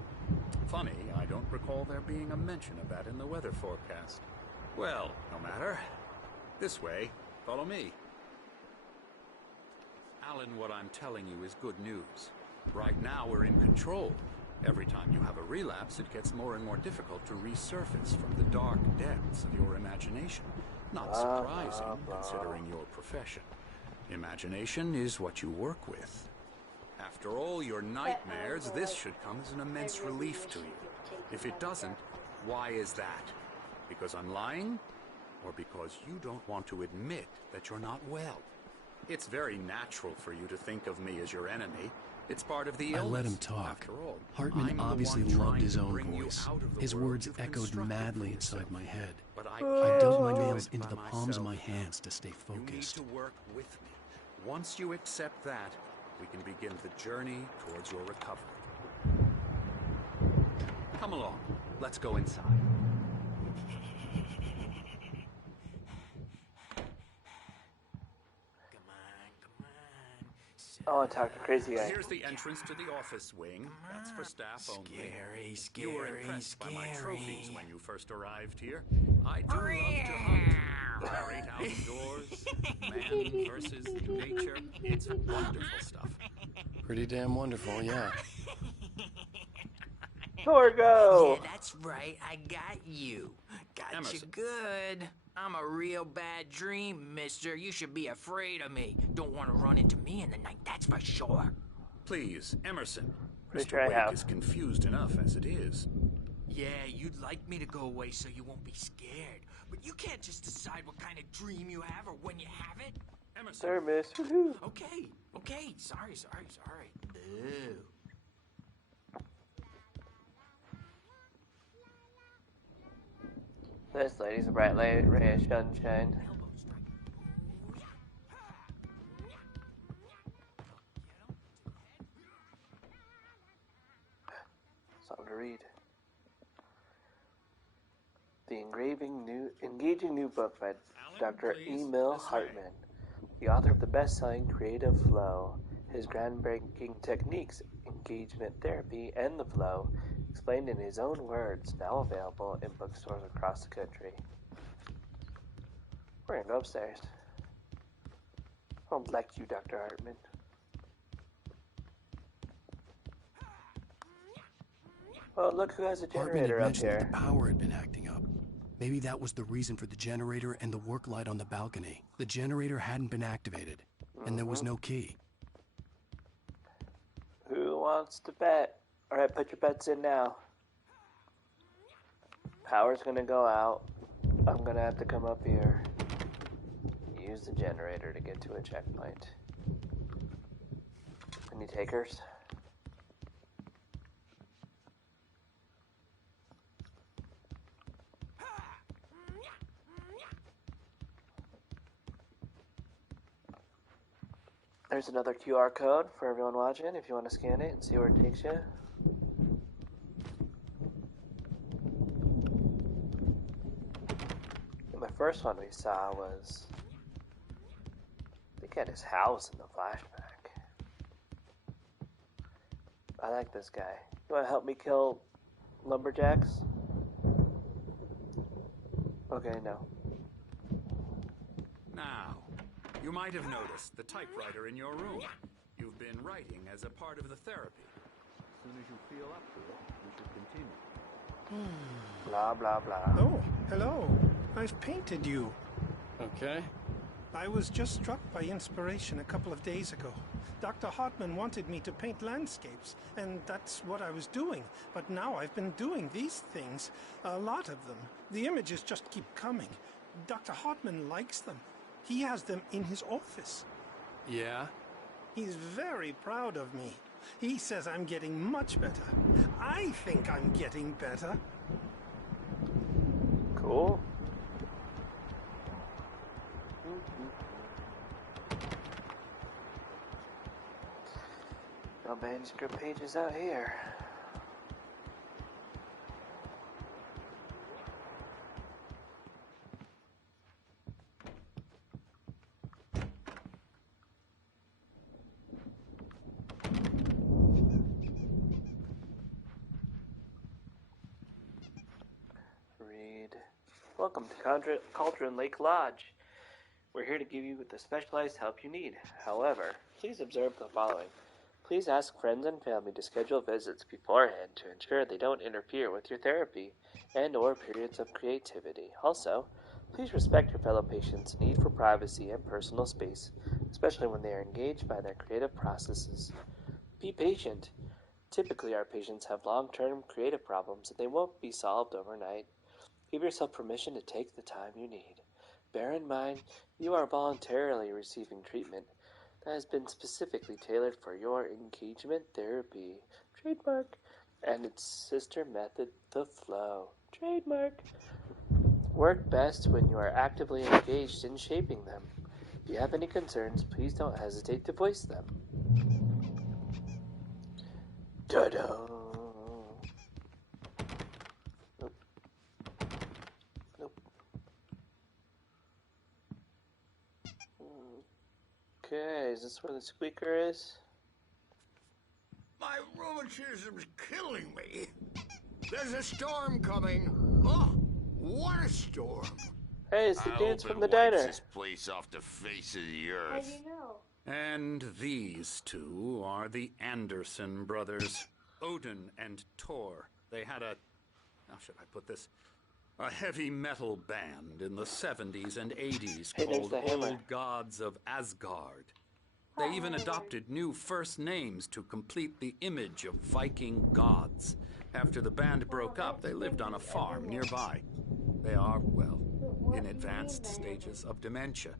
Funny, I don't recall there being a mention of that in the weather forecast. Well, no matter. This way. Follow me. Alan, what I'm telling you is good news. Right now we're in control. Every time you have a relapse, it gets more and more difficult to resurface from the dark depths of your imagination. Not surprising, considering your profession. Imagination is what you work with. After all your nightmares, this should come as an immense relief to you. If it doesn't, why is that? Because I'm lying? Or because you don't want to admit that you're not well? It's very natural for you to think of me as your enemy. It's part of the illness. I let him talk. After all, Hartman I'm obviously the one loved his trying to own bring you voice. out of the His world words you've echoed constructed madly for inside yourself. my head. But I can't dug do my it nails by into the palms of myself. my hands to stay You need focused. to work with me. Once you accept that, we can begin the journey towards your recovery. Come along. Let's go inside. I want to talk to crazy guy. Here's the entrance to the office wing. That's for staff only. You were impressed by my trophies when you first arrived here. I do love to hunt. The great outdoors, man versus nature. It's wonderful stuff. Pretty damn wonderful, yeah. Torgo! Yeah, that's right. I got you. Got Emerson. you good. I'm a real bad dream, mister. You should be afraid of me. Don't want to run into me in the night, that's for sure. Please, Emerson. Pretty sure Mr. I Wake have. is confused enough as it is. Yeah, you'd like me to go away so you won't be scared. But you can't just decide what kind of dream you have or when you have it. Emerson. Sir, miss. Woohoo. Okay. Sorry. Ew. This lady's a bright ray of sunshine. Elbow strike. Something to read. The engaging new book by Dr. Emil Hartman, the author of the best-selling Creative Flow. His groundbreaking techniques, engagement therapy, and the flow, explained in his own words, now available in bookstores across the country. We're gonna go upstairs. I don't like you, Dr. Hartman. Oh, look who has a Hartman had generator up mentioned that here. the power had been acting up. Maybe that was the reason for the generator and the work light on the balcony. The generator hadn't been activated, and there was no key. Who wants to bet? Alright, put your bets in now. Power's gonna go out. I'm gonna have to come up here. Use the generator to get to a checkpoint. Any takers? There's another QR code for everyone watching if you want to scan it and see where it takes you. first one we saw was, I think, at his house in the flashback. I like this guy. You want to help me kill lumberjacks? Okay, no. Now, you might have noticed the typewriter in your room. You've been writing as a part of the therapy. As soon as you feel up to it, you should continue. Blah, blah, blah. Oh, hello. I've painted you. Okay. I was just struck by inspiration a couple of days ago. Dr. Hartman wanted me to paint landscapes, and that's what I was doing. But now I've been doing these things, a lot of them. The images just keep coming. Dr. Hartman likes them. He has them in his office. Yeah? He's very proud of me. He says I'm getting much better. I think I'm getting better. Cool. No manuscript pages out here. Read. Welcome to Cauldron Lake Lodge. We're here to give you the specialized help you need. However, please observe the following. Please ask friends and family to schedule visits beforehand to ensure they don't interfere with your therapy and or periods of creativity. Also, please respect your fellow patients' need for privacy and personal space, especially when they are engaged by their creative processes. Be patient. Typically, our patients have long-term creative problems and they won't be solved overnight. Give yourself permission to take the time you need. Bear in mind, you are voluntarily receiving treatment that has been specifically tailored for your engagement therapy. Trademark. And its sister method, the flow. Trademark. Work best when you are actively engaged in shaping them. If you have any concerns, please don't hesitate to voice them. Ta-da! Nope. Nope. Okay, is this where the squeaker is? My rheumatism's killing me. There's a storm coming. Oh, what a storm. Hey, it's the dudes from the wipes diner. this place off the face of the How earth. do you know? And these two are the Anderson brothers, Odin and Tor. They had a, how should I put this, a heavy metal band in the 70s and 80s Hey, there's called the hammer. Old Gods of Asgard. They even adopted new first names to complete the image of Viking gods. After the band broke up, they lived on a farm nearby. They are, well, in advanced stages of dementia.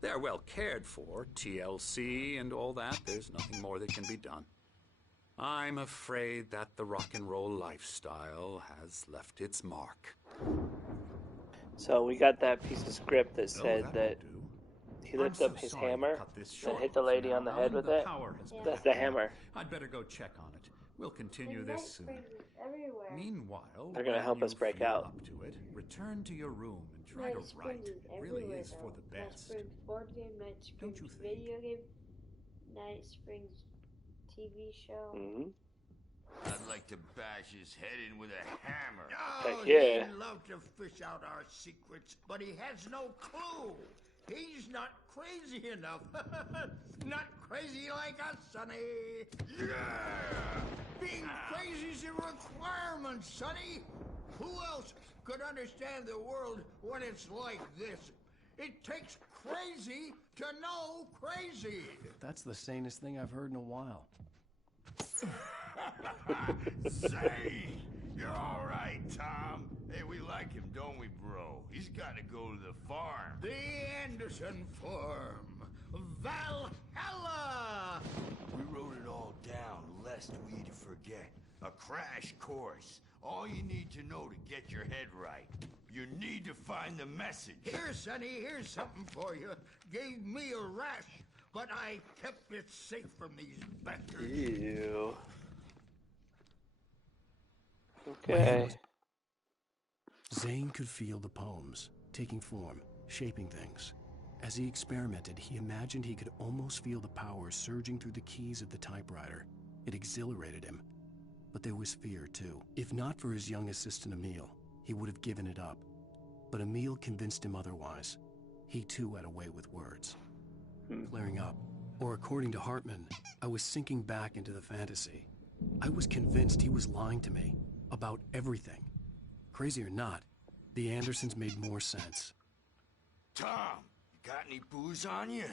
They're well cared for, TLC and all that. There's nothing more that can be done. I'm afraid that the rock and roll lifestyle has left its mark. So we got that piece of script that said Oh, that will do. he lifted I'm up so his sorry to hammer cut this and short hit the lady now, on the head Alan. with The it. power has been That's the out. hammer. I'd better go check on it. We'll continue The this night soon. springs is everywhere. Meanwhile, They're gonna when help you us break feel out. up to it, return to your room and try Night to write. springs is It really everywhere, is for though. the Night best. springs board game, night Don't springs you think? video game, night springs TV show. Mm-hmm. I'd like to bash his head in with a hammer. Heck yeah. He'd love to fish out our secrets, but he has no clue. He's not crazy enough. Not crazy like us, Sonny. Yeah! Being crazy's a requirement, Sonny. Who else could understand the world when it's like this? It takes crazy to know crazy. That's the sanest thing I've heard in a while. Say, you're all right, Tom. Hey, we like him, don't we, bro? He's got to go to the farm. The Anderson farm. Valhalla! We wrote it all down, lest we forget. A crash course. All you need to know to get your head right. You need to find the message. Here, Sonny, here's something for you. Gave me a rash, but I kept it safe from these bastards. Ew. Okay. Zane could feel the poems, taking form, shaping things. As he experimented, he imagined he could almost feel the power surging through the keys of the typewriter. It exhilarated him. But there was fear, too. If not for his young assistant Emil, he would have given it up. But Emil convinced him otherwise. He too had a way with words. Flaring up, or according to Hartman, I was sinking back into the fantasy. I was convinced he was lying to me about everything. Crazy or not, the Andersons made more sense. Tom, you got any booze on you?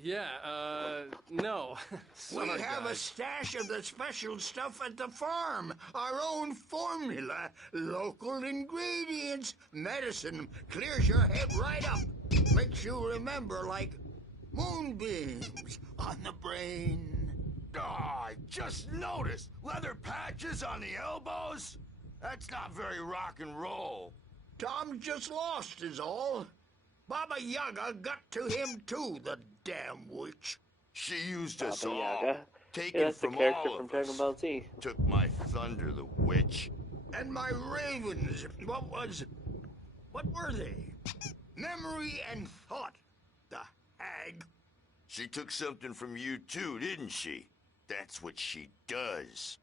Yeah, no. We Sorry, have a guys. stash of the special stuff at the farm. Our own formula. Local ingredients. Medicine clears your head right up. Makes you remember like moonbeams on the brain. Oh, I just noticed. Leather patches on the elbows? That's not very rock and roll. Tom just lost is all. Baba Yaga got to him too, the damn witch. She used us Baba all. Yaga. Taken Yeah, that's the from character all from of Dragon us. Ball Z. Took my thunder, the witch. And my ravens, what were they? Memory and thought, the hag. She took something from you too, didn't she? That's what she does.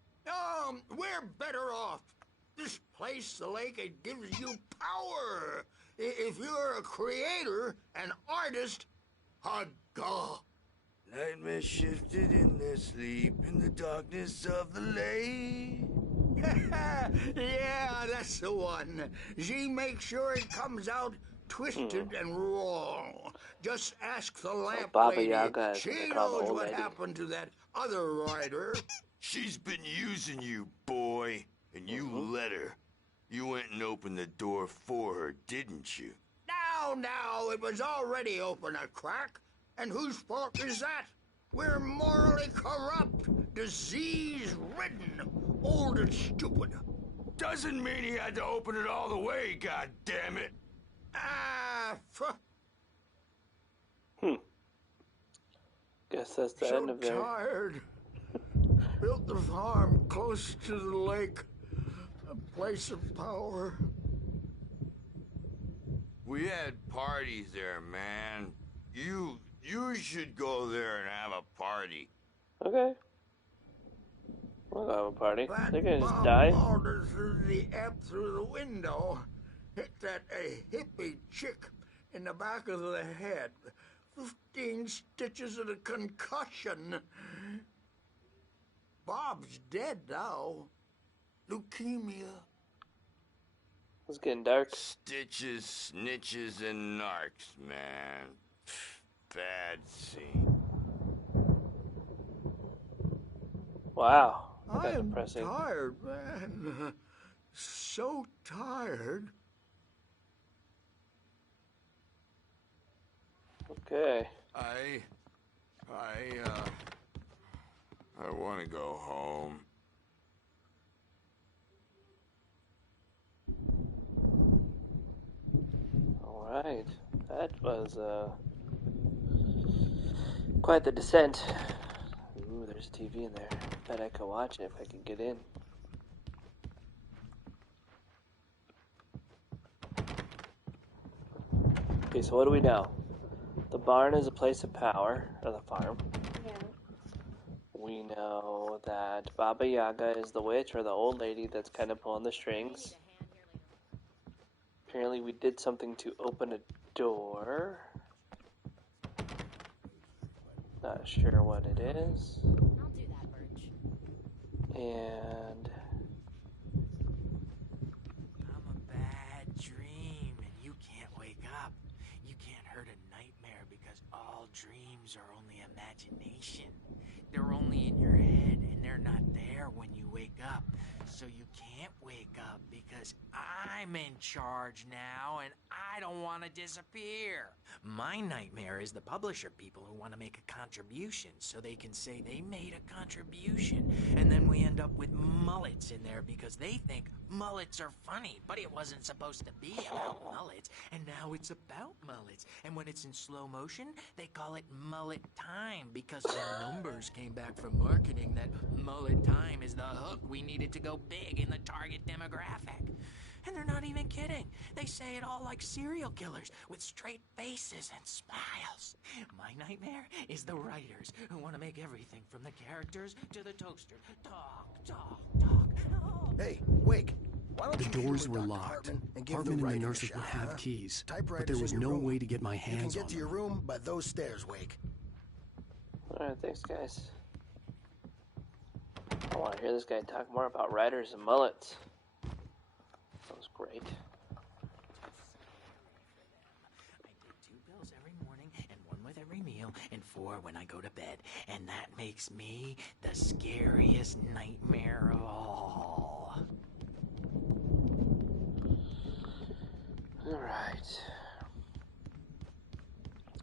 We're better off. This place, the lake, it gives you power. If you're a creator, an artist, a god. Nightmare shifted in their sleep in the darkness of the lake. Yeah, that's the one. She makes sure it comes out twisted and wrong. Just ask the lamp Baba lady. Yaga is what She they call the knows old what lady. happened to that other writer. She's been using you, boy, and you let her. You went and opened the door for her, didn't you? Now, it was already open a crack. And whose fault is that? We're morally corrupt, disease-ridden, old and stupid. Doesn't mean he had to open it all the way, goddammit. Guess that's the end of So there. tired. Built the farm close to the lake. A place of power. We had parties there, man. You should go there and have a party. Okay. We'll have a party. That They're gonna just bomb die. boulder through the ebb through the window. Hit that hippie chick in the back of the head. 15 stitches and a concussion. Bob's dead now. Leukemia. It's getting dark. Stitches, snitches, and narcs, man. Bad scene. Wow. I That's am depressing. tired, man. So tired. Okay. I want to go home. Alright. That was, quite the descent. Ooh, there's a TV in there. Bet I could watch it if I could get in. Okay, so what do we know? The barn is a place of power, or the farm. Yeah. We know that Baba Yaga is the witch, or the old lady that's kind of pulling the strings. Apparently we did something to open a door. Not sure what it is. I'll do that, Birch. And I'm a bad dream, and you can't wake up. You can't hurt a nightmare because all dreams are only imagination. They're only in your head, and they're not there when you wake up. So you can't wake up because I'm in charge now, and I don't want to disappear. My nightmare is the publisher people who want to make a contribution so they can say they made a contribution, and then we end up with mullets in there because they think mullets are funny, but it wasn't supposed to be about mullets, and now it's about mullets. And when it's in slow motion, they call it mullet time because the numbers came back from marketing that mullet time is the hook we needed to go big in the target demographic. And they're not even kidding. They say it all like serial killers with straight faces and smiles. My nightmare is the writers who want to make everything from the characters to the toaster talk. Oh. Hey, Wake. Why don't The you meet doors with were Dr. locked. Hartman and give Hartman the and the writing a nurses would shot, have huh? keys, but Typewriters there was in your no room. way to get my You can hands get on to your them. room by those stairs, Wake. Alright, thanks, guys. I want to hear this guy talk more about riders and mullets. That was great. I take 2 pills every morning and 1 with every meal and 4 when I go to bed. And that makes me the scariest nightmare of all. Alright.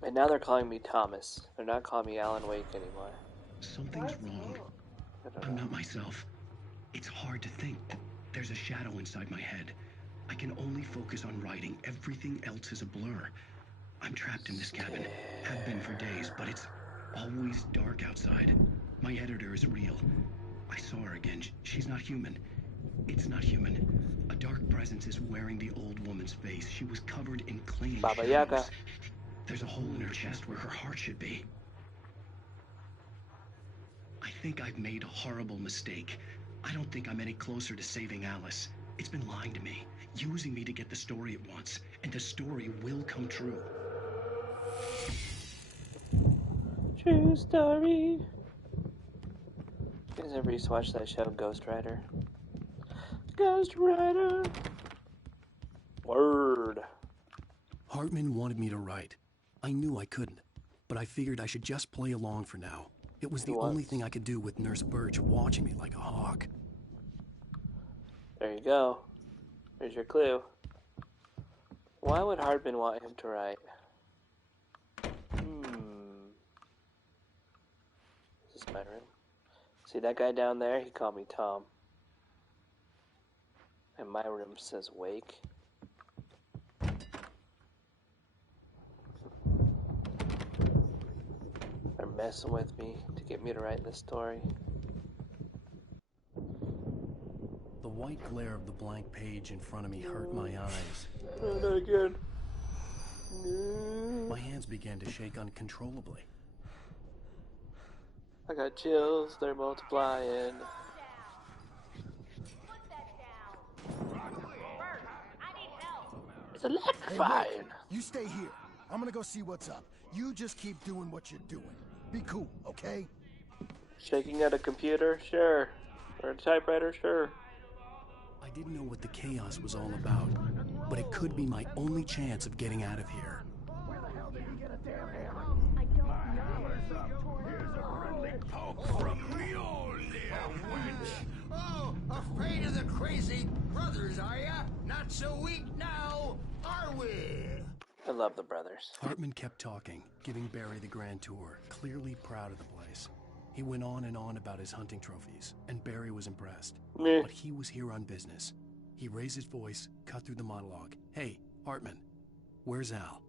And now they're calling me Thomas. They're not calling me Alan Wake anymore. Something's wrong. I'm not myself. It's hard to think. There's a shadow inside my head. I can only focus on writing. Everything else is a blur. I'm trapped in this cabin. Have been for days, but it's always dark outside. My editor is real. I saw her again. She's not human. It's not human. A dark presence is wearing the old woman's face. She was covered in clinging Baba shadows. Yaga. There's a hole in her chest where her heart should be. I think I've made a horrible mistake. I don't think I'm any closer to saving Alice. It's been lying to me, using me to get the story it wants, and the story will come true. True story. You guys ever used to watch that show, Ghost Rider? Ghost Rider! Word. Hartman wanted me to write. I knew I couldn't, but I figured I should just play along for now. It was the only thing I could do with Nurse Birch watching me like a hawk. There you go. There's your clue. Why would Hartman want him to write? Is this my room? See that guy down there? He called me Tom. And my room says Wake. They're messing with me to get me to write this story. The white glare of the blank page in front of me hurt my eyes. Oh, not again. My hands began to shake uncontrollably. I got chills, they're multiplying. It's electrifying. Hey, you stay here. I'm gonna go see what's up. You just keep doing what you're doing. Be cool, okay? Shaking at a computer? Sure. Or a typewriter? Sure. I didn't know what the chaos was all about, but it could be my only chance of getting out of here. Where the hell did he get a damn hammer? I don't know. Here's a friendly poke from Mjolnir, wench. Oh, afraid of the crazy brothers, are ya? Not so weak now, are we? I love the brothers. Hartman kept talking, giving Barry the grand tour, clearly proud of the place. He went on and on about his hunting trophies, and Barry was impressed. But he was here on business. He raised his voice, cut through the monologue. Hey, Hartman, where's Al?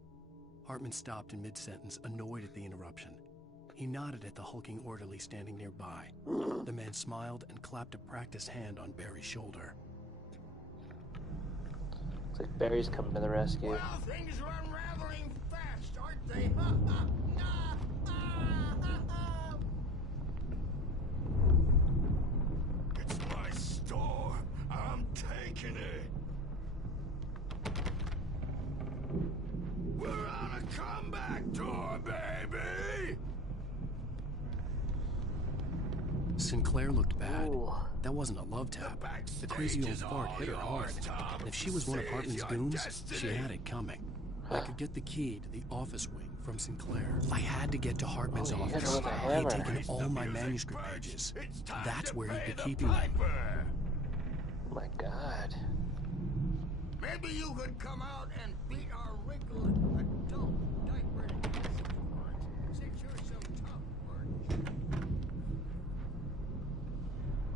Hartman stopped in mid-sentence, annoyed at the interruption. He nodded at the hulking orderly standing nearby. The man smiled and clapped a practiced hand on Barry's shoulder. Looks like Barry's coming to the rescue. Well, things are unraveling fast, aren't they? It's my store. I'm taking it. We're on a comeback tour, baby! Sinclair looked bad. That wasn't a love tap. The crazy old fart hit her hard. And if she was one of Hartman's goons, she had it coming. I could get the key to the office wing from Sinclair. I had to get to Hartman's office. He had taken all my manuscript pages. That's where he'd be keeping them. Oh my god. Maybe you could come out and beat our wrinkled adult diaper since you're so tough, Birch.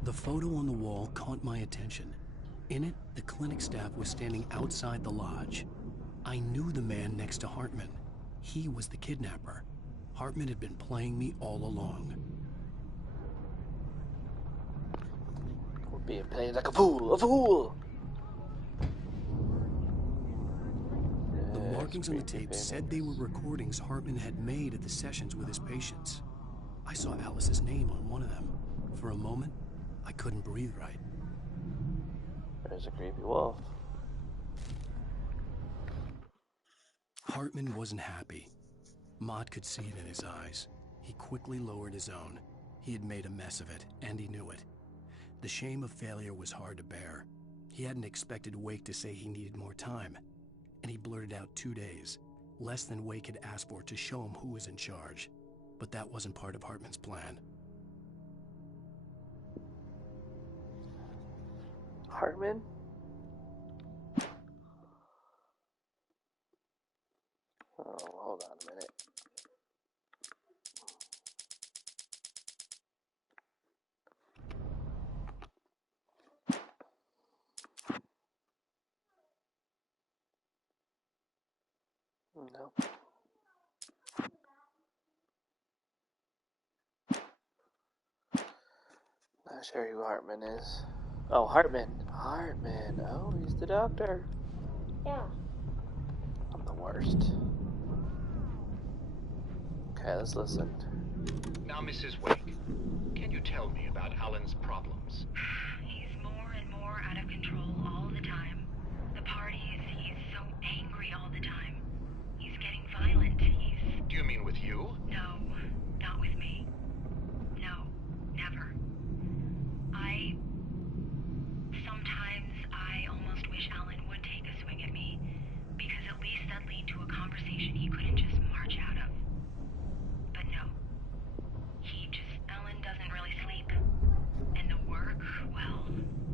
The photo on the wall caught my attention. In it, the clinic staff was standing outside the lodge. I knew the man next to Hartman. He was the kidnapper. Hartman had been playing me all along. We're being played like a fool, a fool! markings on the tape said they were recordings Hartman had made at the sessions with his patients. I saw Alice's name on one of them. For a moment, I couldn't breathe right. There's a creepy wolf. Hartman wasn't happy. Mott could see it in his eyes. He quickly lowered his own. He had made a mess of it, and he knew it. The shame of failure was hard to bear. He hadn't expected Wake to say he needed more time, and he blurted out 2 days, less than Wake had asked for, to show him who was in charge. But that wasn't part of Hartman's plan. Hartman? Oh, hold on a minute. Nope. Not sure who Hartman is. Oh, Hartman. Hartman. Oh, he's the doctor. Yeah. I'm the worst. Okay, let's listen. Now, Mrs. Wake, can you tell me about Alan's problems? He's more and more out of control all the time. The parties, he's so angry all the time. He's getting violent. Do you mean with you? No, not with me. No, never. Sometimes I almost wish Alan would take a swing at me, because at least that'd lead to a conversation he couldn't just march out of. But no. Alan doesn't really sleep. And the work, well,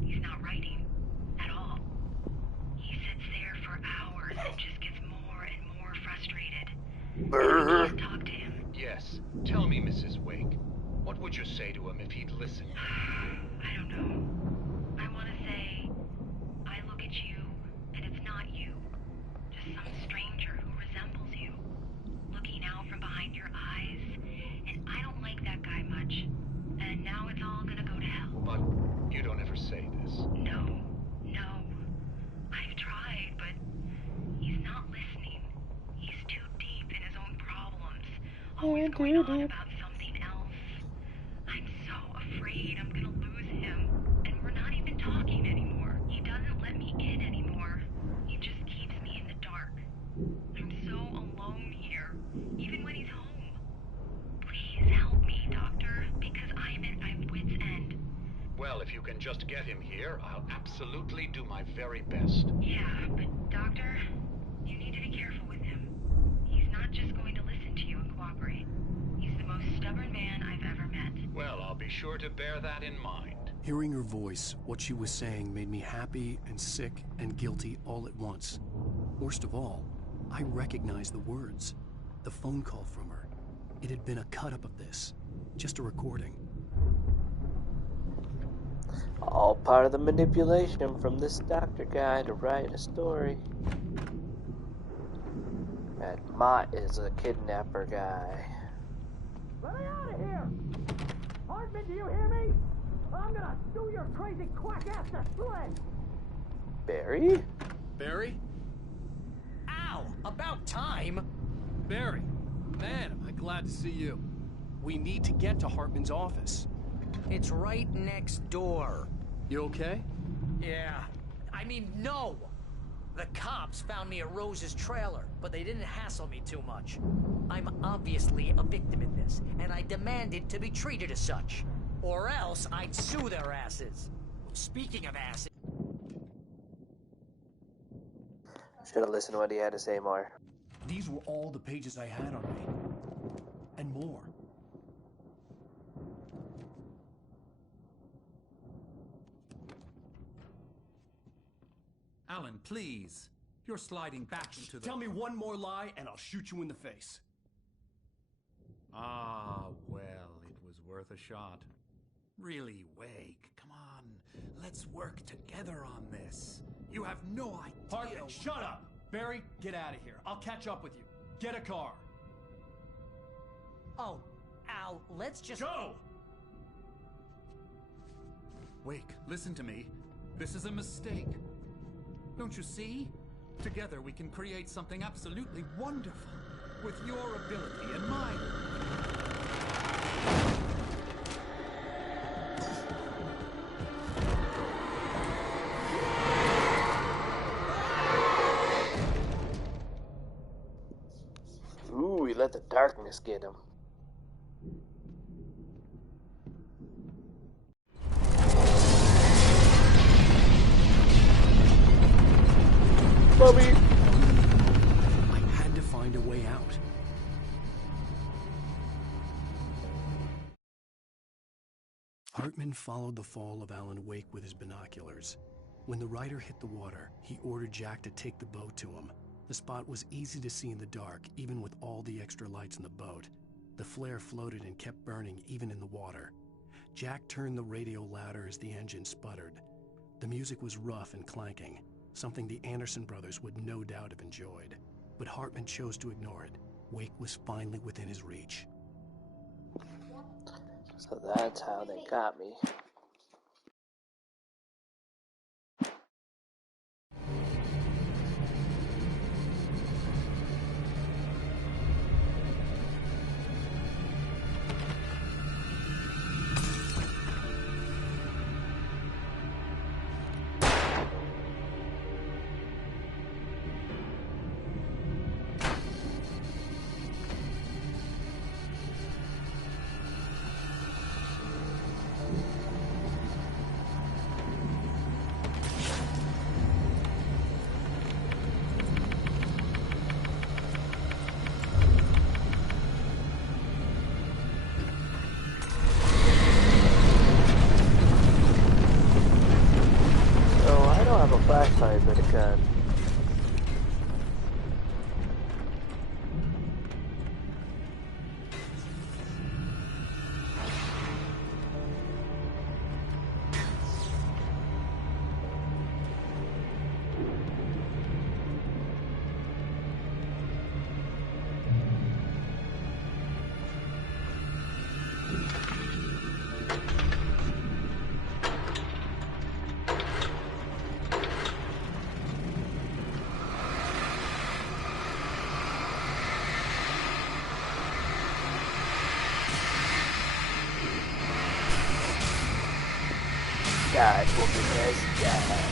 he's not writing at all. He sits there for hours and just gets more and more frustrated. Please talk to him. Yes. Tell me, Mrs. Wake. What would you say to him if he'd listen? I don't know. I want to say, I look at you, and it's not you. Just some stranger who resembles you. Looking out from behind your eyes. And I don't like that guy much. And now it's all gonna go to hell. But you don't ever say this. No. I've tried, but he's not listening. He's too deep in his own problems. Always going on about something else. I'm so afraid I'm gonna lose him. And we're not even talking anymore. He doesn't let me in anymore. He just keeps me in the dark. I'm so alone here, even when he's home. Please help me, Doctor, because I'm at my wit's end. Well, if you can just get him here, I'll absolutely do my very best. Yeah, but Doctor, you need to be careful with him. He's not just going to listen to you and cooperate. He's the most stubborn man I've ever met. Well, I'll be sure to bear that in mind. Hearing her voice, what she was saying made me happy and sick and guilty all at once. Worst of all, I recognized the words. The phone call from her. It had been a cut-up of this. Just a recording. All part of the manipulation from this doctor guy to write a story. And Mott is a kidnapper guy. Let me out of here! Hartman, do you hear me? I'm gonna sue your crazy quack ass to sled! Barry? Barry? Ow! About time! Barry, man, am I glad to see you. We need to get to Hartman's office. It's right next door. You okay? Yeah. I mean, no! The cops found me at Rose's trailer, but they didn't hassle me too much. I'm obviously a victim in this, and I demanded to be treated as such. Or else I'd sue their asses. Speaking of asses... Should have listened to what he had to say more. These were all the pages I had on me. And more. Alan, please. You're sliding back into the... Tell me one more lie and I'll shoot you in the face. Ah, well, it was worth a shot. Really, Wake, come on. Let's work together on this. You have no idea... Hartman, shut up! Barry, get out of here. I'll catch up with you. Get a car. Oh, Al, let's just... Go! Wake, listen to me. This is a mistake. Don't you see? Together we can create something absolutely wonderful. With your ability and mine. Ooh, he let the darkness get him. Bobby! I had to find a way out. Hartman followed the fall of Alan Wake with his binoculars. When the rider hit the water, he ordered Jack to take the boat to him. The spot was easy to see in the dark, even with all the extra lights in the boat. The flare floated and kept burning even in the water. Jack turned the radio louder as the engine sputtered. The music was rough and clanking, something the Anderson brothers would no doubt have enjoyed. But Hartman chose to ignore it. Wake was finally within his reach. So that's how they got me. Flashlight, but it can. Die, whooping die.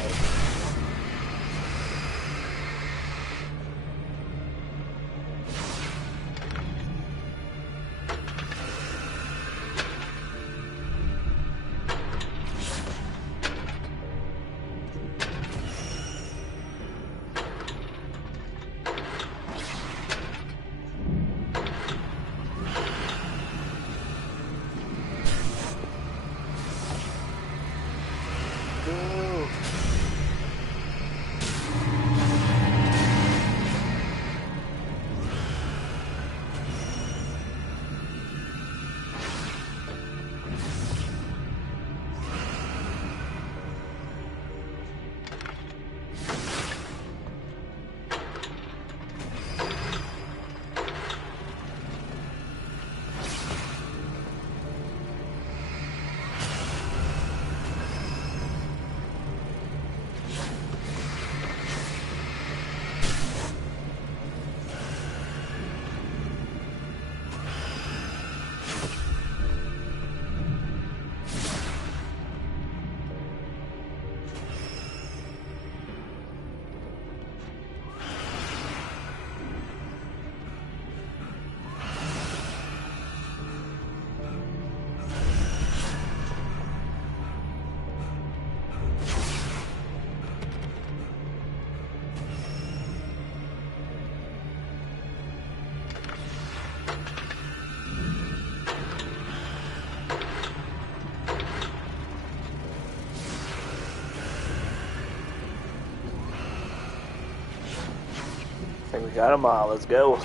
I think we got them all. Let's go.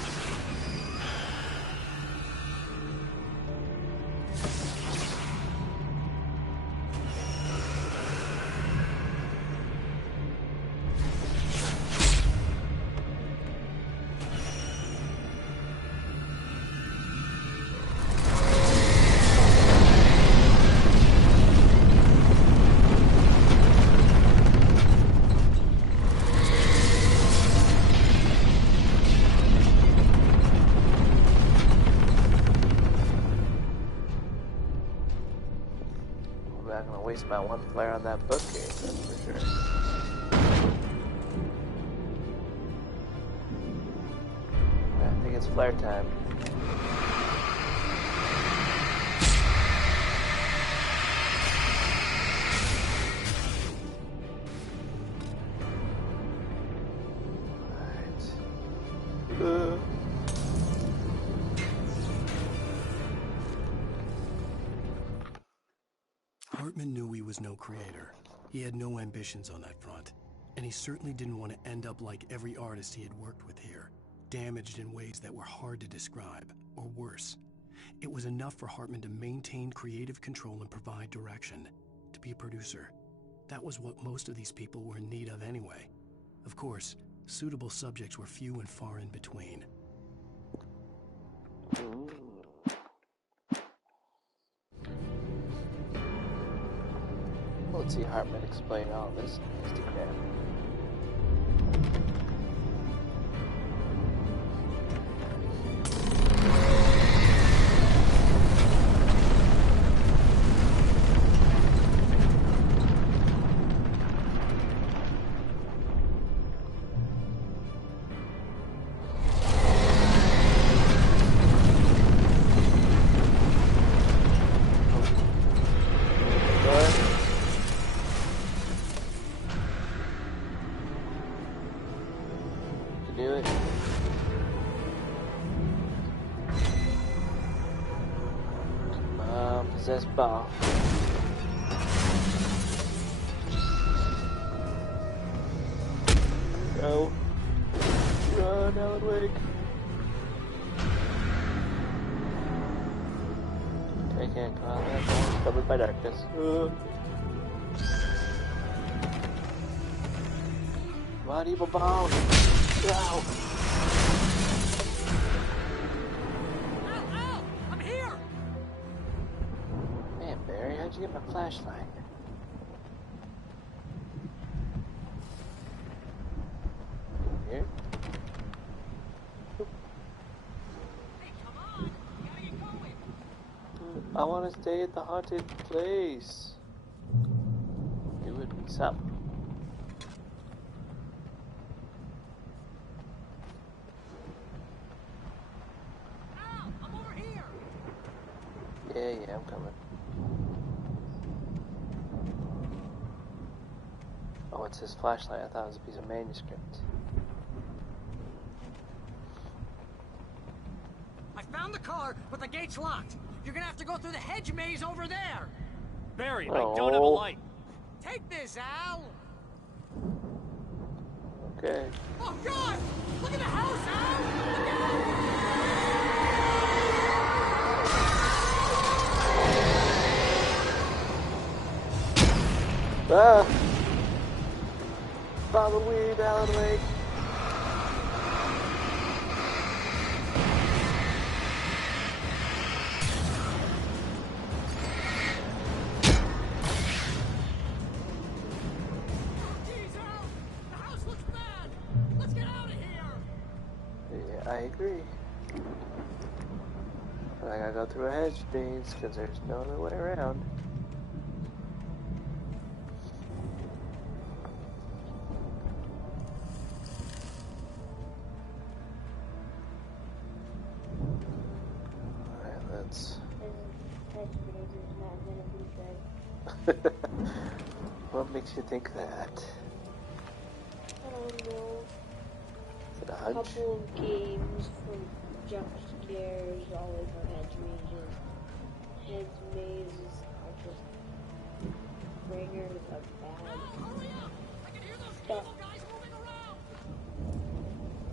not gonna waste my one flare on that bookcase, that's for sure. I think it's flare time. Hartman knew he was no creator. He had no ambitions on that front, and he certainly didn't want to end up like every artist he had worked with here, damaged in ways that were hard to describe, or worse. It was enough for Hartman to maintain creative control and provide direction, to be a producer. That was what most of these people were in need of anyway. Of course, suitable subjects were few and far in between. Let's see Hartman explain all this on Instagram. Possess ball. Go. Run, Alan Wake. I can't call that. It's covered by darkness. Come on, evil ball. Ow. How'd you get my flashlight? Here? Hey, come on! You gotta get going! I want to stay at the haunted place. It would be something. Al, I'm over here! Yeah, I'm coming. Oh, it's his flashlight. I thought it was a piece of manuscript. I found the car, but the gate's locked. You're gonna have to go through the hedge maze over there. Barry, I don't have a light. Take this, Al. Okay. Oh, God! Look at the house, Al! Look out! Ah! Follow weed, Alan Wake. Jeez, Al! The house looks bad! Let's get out of here! Yeah, I agree. But I gotta go through a hedge maze because there's no other way around. What makes you think that? I don't know. Is it a A hunch? couple of games from jump scares all over hedge mazes. Hedge mazes are just bringers of bad stuff.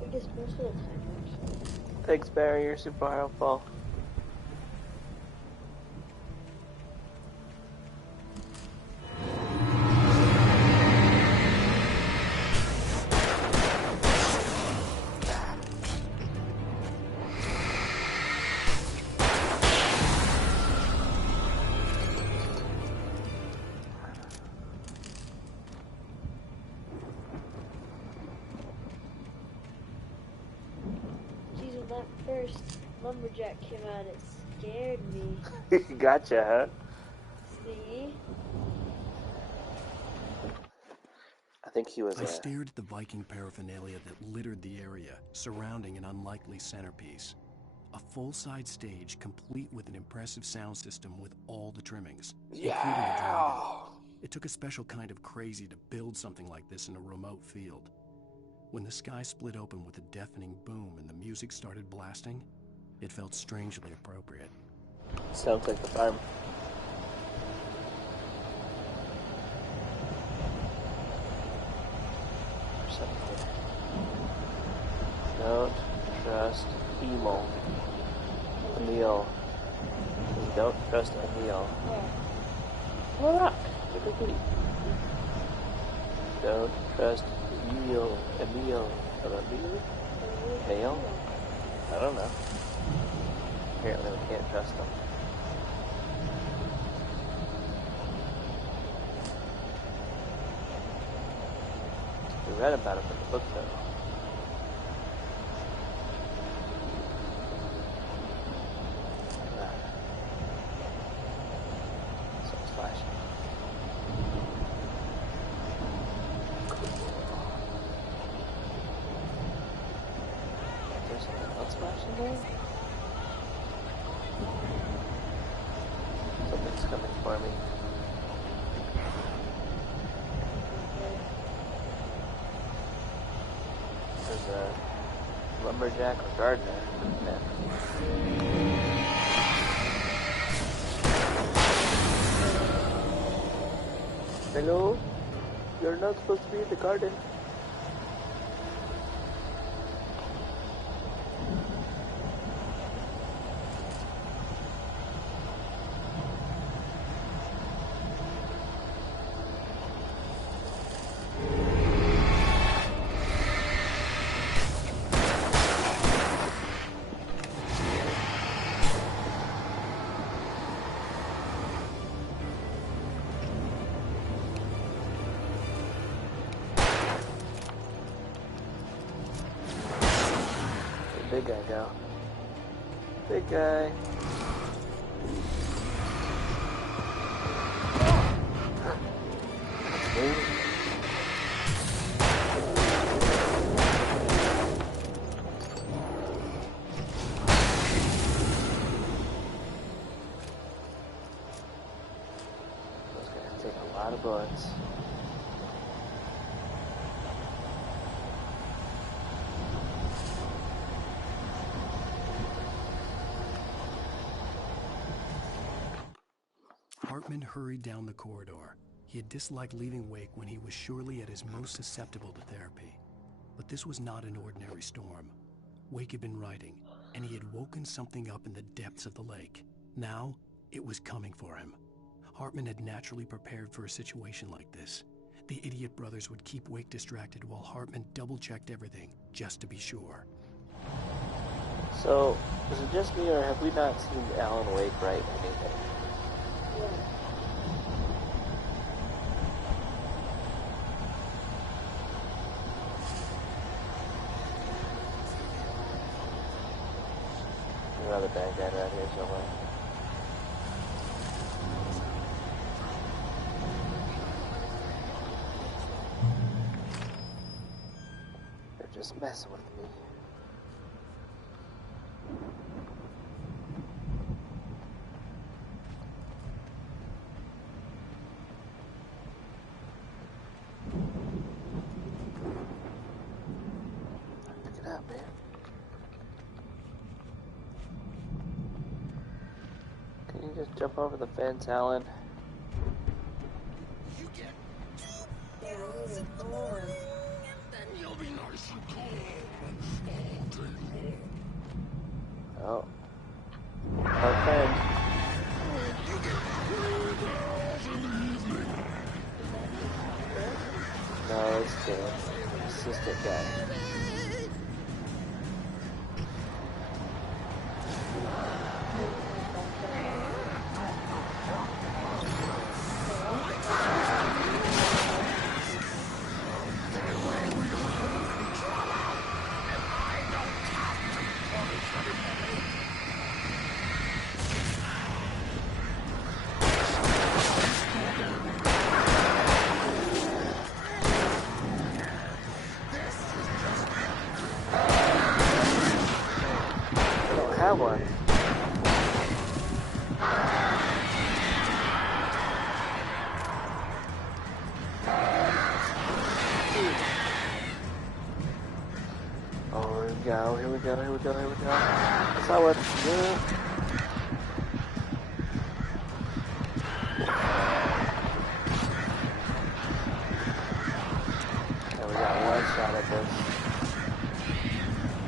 I guess most of the time, actually. Thanks, Barry. You're super helpful. That first lumberjack came out, it scared me. Gotcha, huh? See? think he was. I stared at the Viking paraphernalia that littered the area surrounding an unlikely centerpiece. A full-size stage complete with an impressive sound system with all the trimmings, including a dragon. It took a special kind of crazy to build something like this in a remote field. When the sky split open with a deafening boom and the music started blasting, it felt strangely appropriate. Sounds like the farm. Don't trust Emil. Emil. Don't trust Emil. Look! Look at me. Don't trust Emil. Emil. Emil? I don't know. Apparently we can't trust him. We read about him in the book though. Something's flashing. Is there something else flashing there? Something's coming for me. There's a lumberjack or gardener. Yeah. Hello? You're not supposed to be in the garden. Big guy go. Big guy. Those guys take a lot of bullets. Hartman hurried down the corridor. He had disliked leaving Wake when he was surely at his most susceptible to therapy. But this was not an ordinary storm. Wake had been writing, and he had woken something up in the depths of the lake. Now, it was coming for him. Hartman had naturally prepared for a situation like this. The idiot brothers would keep Wake distracted while Hartman double-checked everything, just to be sure. So, is it just me, or have we not seen Alan Wake write anything? Another bad guy around here somewhere. They're just messing with me. Pick it up, man. Can you just jump over the fence, Alan? You get 2 barrels in the morning, and then you'll be nice and calm all day long. Oh. Our friend. You get 3 barrels in the evening. No, it's the assistant guy. got one. Oh, here we go, here we go, here we go, here we go. I saw what. Yeah, we got one shot at this.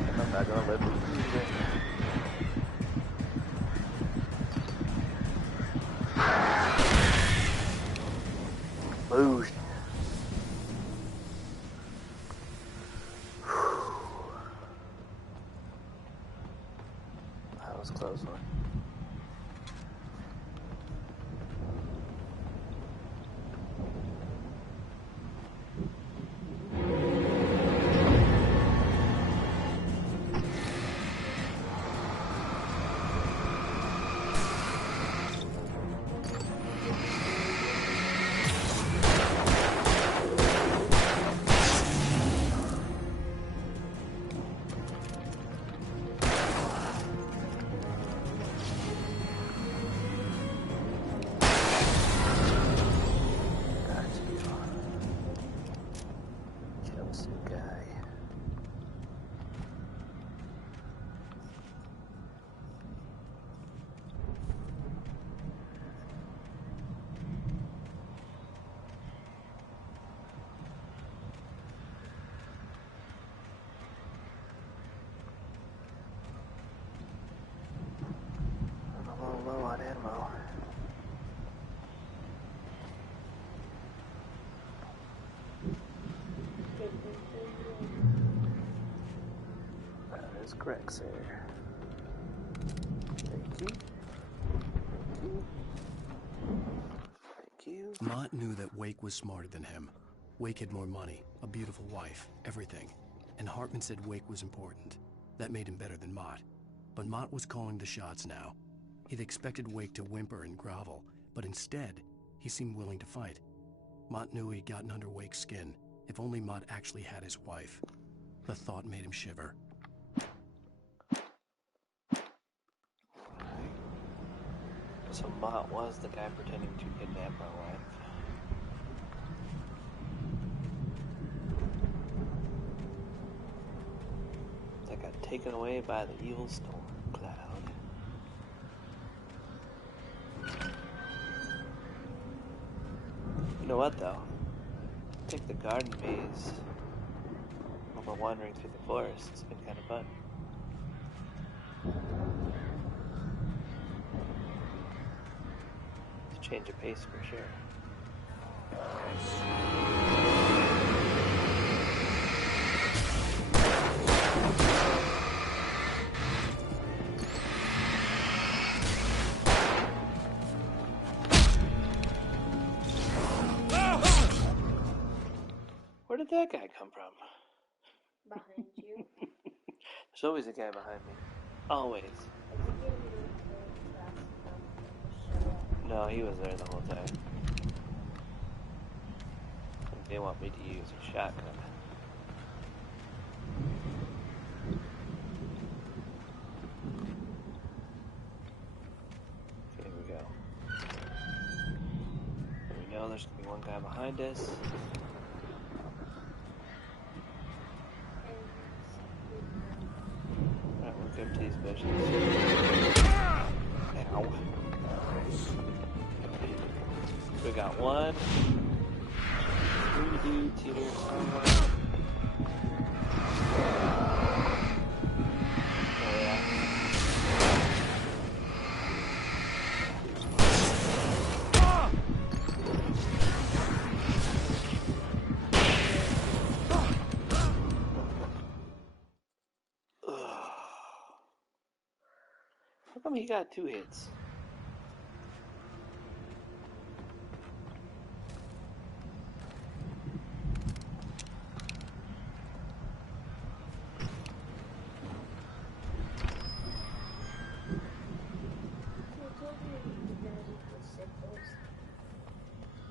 And I'm not gonna live with either. Boosh. That was a close one. Low on ammo. That is correct, sir. Thank you. Thank you. Thank you. Mott knew that Wake was smarter than him. Wake had more money, a beautiful wife, everything. And Hartman said Wake was important. That made him better than Mott. But Mott was calling the shots now. He'd expected Wake to whimper and grovel, but instead, he seemed willing to fight. Mott knew he'd gotten under Wake's skin. If only Mott actually had his wife. The thought made him shiver. So Mott was the guy pretending to kidnap my wife. I got taken away by the evil storm cloud. You know what, though? Take the garden maze while we're wandering through the forest. It's been kind of fun. It's a change of pace for sure. Where did that guy come from? Behind you. There's always a guy behind me. Always. No, he was there the whole time. They want me to use a shotgun. Here we go. We know there's gonna be one guy behind us. Alright, we'll go to these bushes. Ow. We got one. Three dudes here somewhere. Oh yeah. How come he got 2 hits?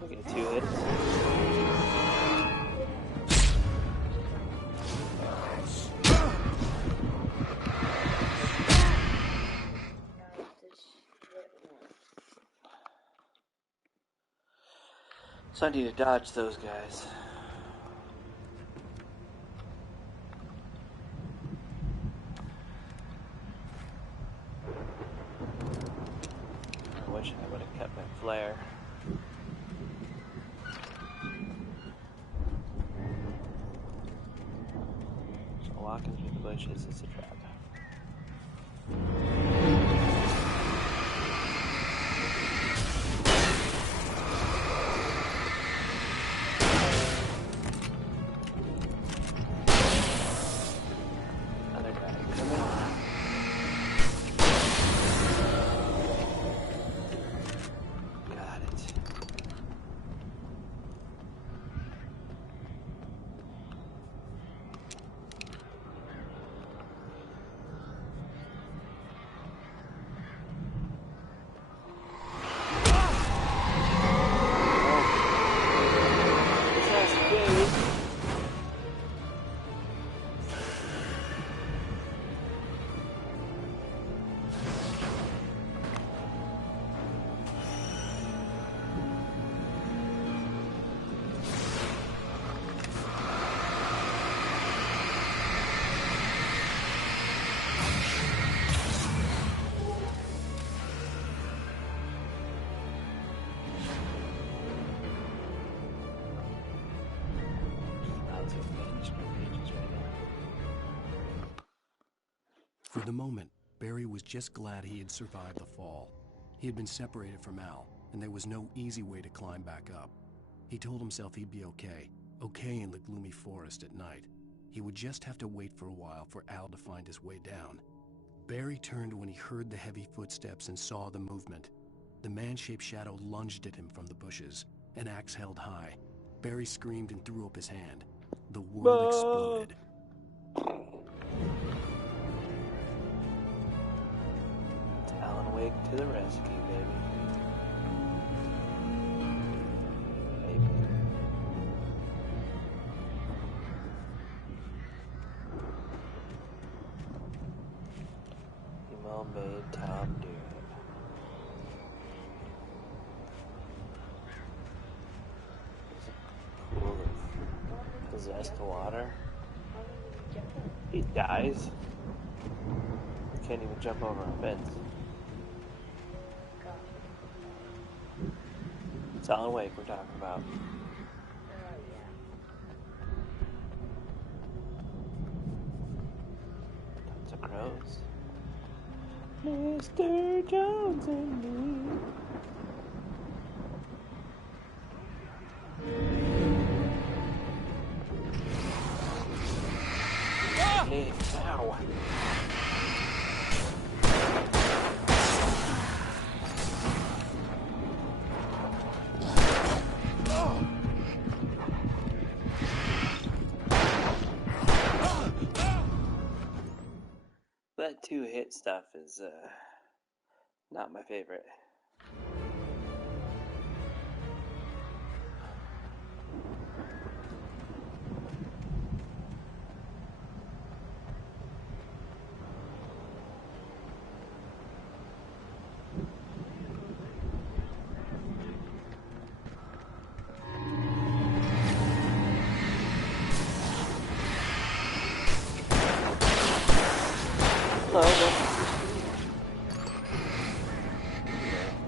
I get 2 hits. So I need to dodge those guys. I wish I would have kept my flare. So walking through the bushes is a trap. For the moment, Barry was just glad he had survived the fall. He had been separated from Al, and there was no easy way to climb back up. He told himself he'd be okay in the gloomy forest at night. He would just have to wait for a while for Al to find his way down. Barry turned when he heard the heavy footsteps and saw the movement. The man-shaped shadow lunged at him from the bushes, an axe held high. Barry screamed and threw up his hand. The world exploded. It's Alan Wake to the rescue, baby. Emo made Tom do it. Pool of possessed water. He dies. Can't even jump over a fence. It's Alan Wake we're talking about. Tons of crows. Mr. Jones and me. Hey, ow. That two-hit stuff is not my favorite.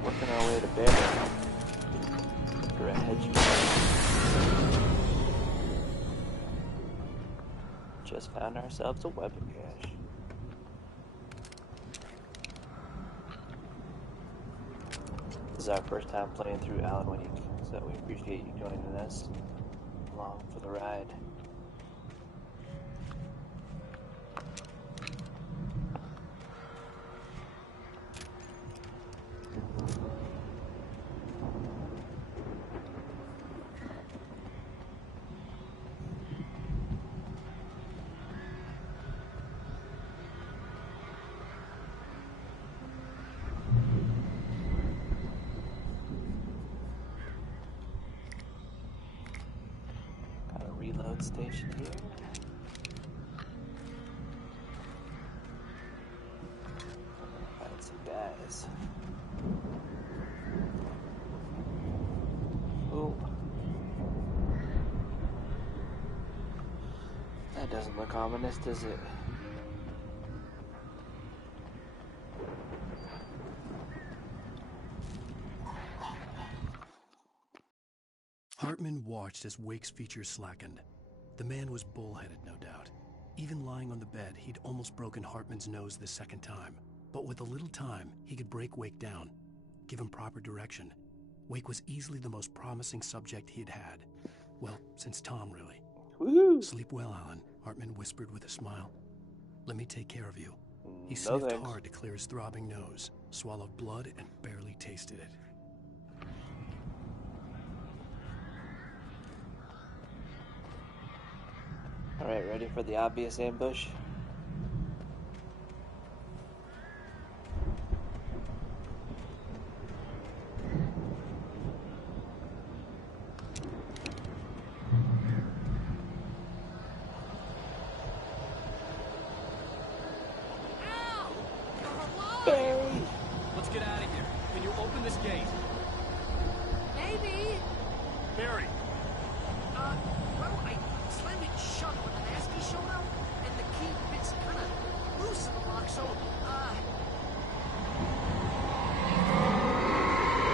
Working our way to Bear for a hedge. Just found ourselves a weapon cache. This is our first time playing through Alan Wake, so we appreciate you joining us along for the ride. Reload station here. Find some guys. Ooh. doesn't look ominous, does it? Hartman watched as Wake's features slackened. The man was bullheaded, no doubt. Even lying on the bed, he'd almost broken Hartman's nose the second time. But with a little time, he could break Wake down, give him proper direction. Wake was easily the most promising subject he'd had. Well, since Tom, really. Woohoo! Sleep well, Alan, Hartman whispered with a smile. Let me take care of you. He No sniffed thanks. hard to clear his throbbing nose, swallowed blood, and barely tasted it. Alright, ready for the obvious ambush? Barry! Let's get out of here. Can you open this gate? Maybe. Barry! Well, I slammed it shut when the nasty showed up, and the key fits kind of loose in the lock, so,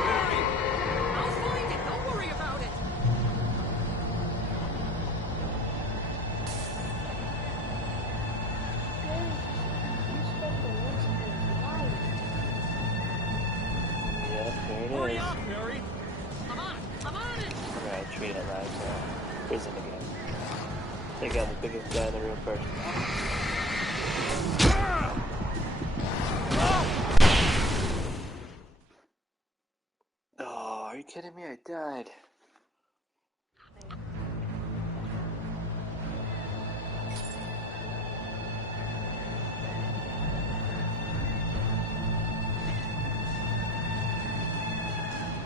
Barry! I'll find it, don't worry about it! Yep, there it Hurry is. up, Barry! I'm on it! Alright, treat it like prison again. Take out the biggest guy in the room first. Oh, are you kidding me? I died.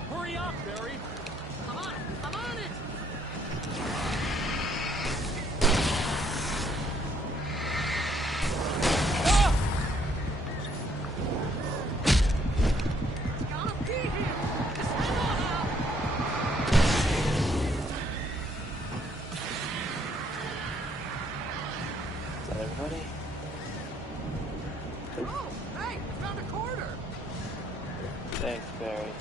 Hurry up, Barry! I'm on it! It's gotta be here! Just hang on now! Is that everybody? Oh, hey, we found a corner! Thanks, Barry.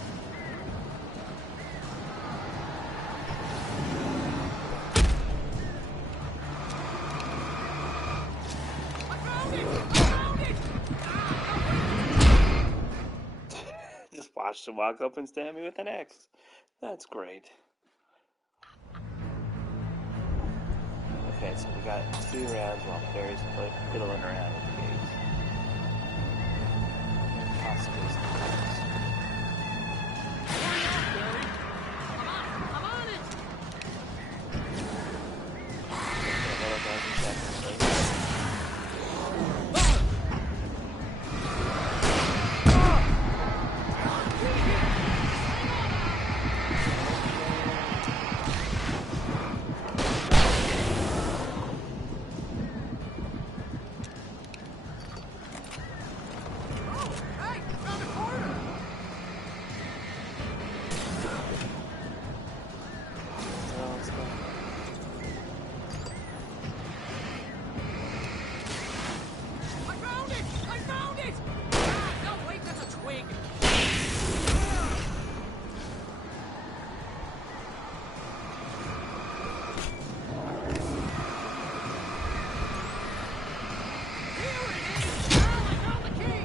I found it! Just watched him walk up and stab me with an axe. That's great. Okay, so we got 2 rounds while Barry's fiddling around with the gates. And possibly some cards. Hurry up, Barry! I'm on it! Okay, little guys in seconds, please. Oh, hey, we found a corner! So let's go. I found it! I found it! Ah, no, wait, that's a twig! Here it is! Ah, I found the key!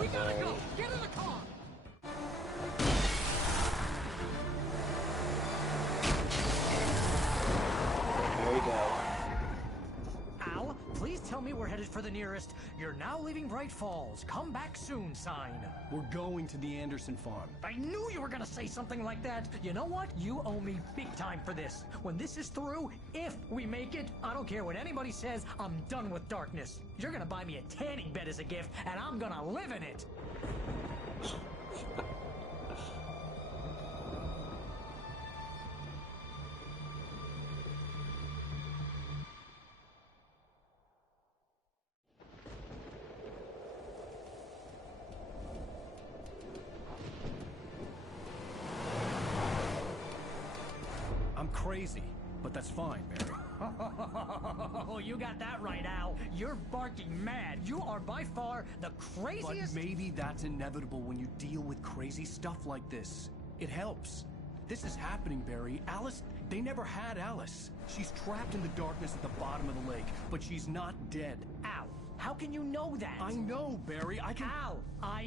We gotta go! Get in the car! There we go. Al, please tell me we're headed for the nearest "You're now leaving Bright Falls. Come back soon" sign. We're going to the Anderson farm. I knew you were gonna say something like that. You know what? You owe me big time for this. When this is through, if we make it, I don't care what anybody says, I'm done with darkness. You're gonna buy me a tanning bed as a gift, and I'm gonna live in it. crazy, but that's fine, Barry. Oh, you got that right, Al. You're barking mad. You are by far the craziest... But maybe that's inevitable when you deal with crazy stuff like this. It helps. This is happening, Barry. Alice, they never had Alice. She's trapped in the darkness at the bottom of the lake, but she's not dead. Al, how can you know that? I know, Barry. I can... Al,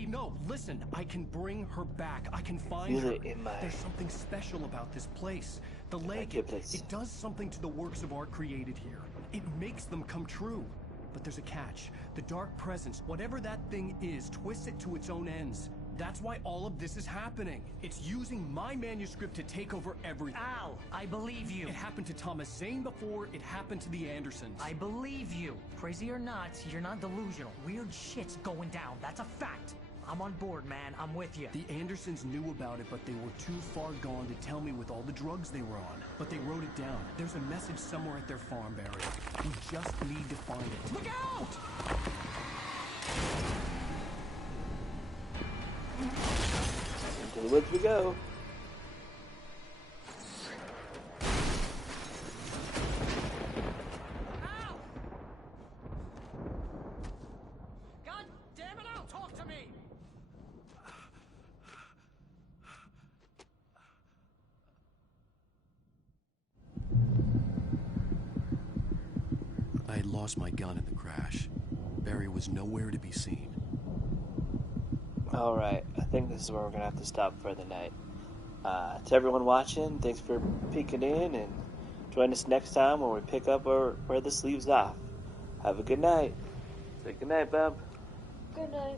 No, listen. I can bring her back. I can find her. There's something special about this place. The lake, it does something to the works of art created here. It makes them come true. But there's a catch. The dark presence, whatever that thing is, twists it to its own ends. That's why all of this is happening. It's using my manuscript to take over everything. Al, I believe you. It happened to Thomas Zane before, it happened to the Andersons. I believe you. Crazy or not, you're not delusional. Weird shit's going down. That's a fact. I'm on board, man. I'm with you. The Andersons knew about it, but they were too far gone to tell me with all the drugs they were on. But they wrote it down. There's a message somewhere at their farm, Barry. We just need to find it. Look out! Into the woods we go. Al! God damn it, Al! Talk to me! I had lost my gun in the crash. Barry was nowhere to be seen. Alright, I think this is where we're going to have to stop for the night. To everyone watching, thanks for peeking in, and join us next time when we pick up where this leaves off. Have a good night. Say good night, Bob. Good night.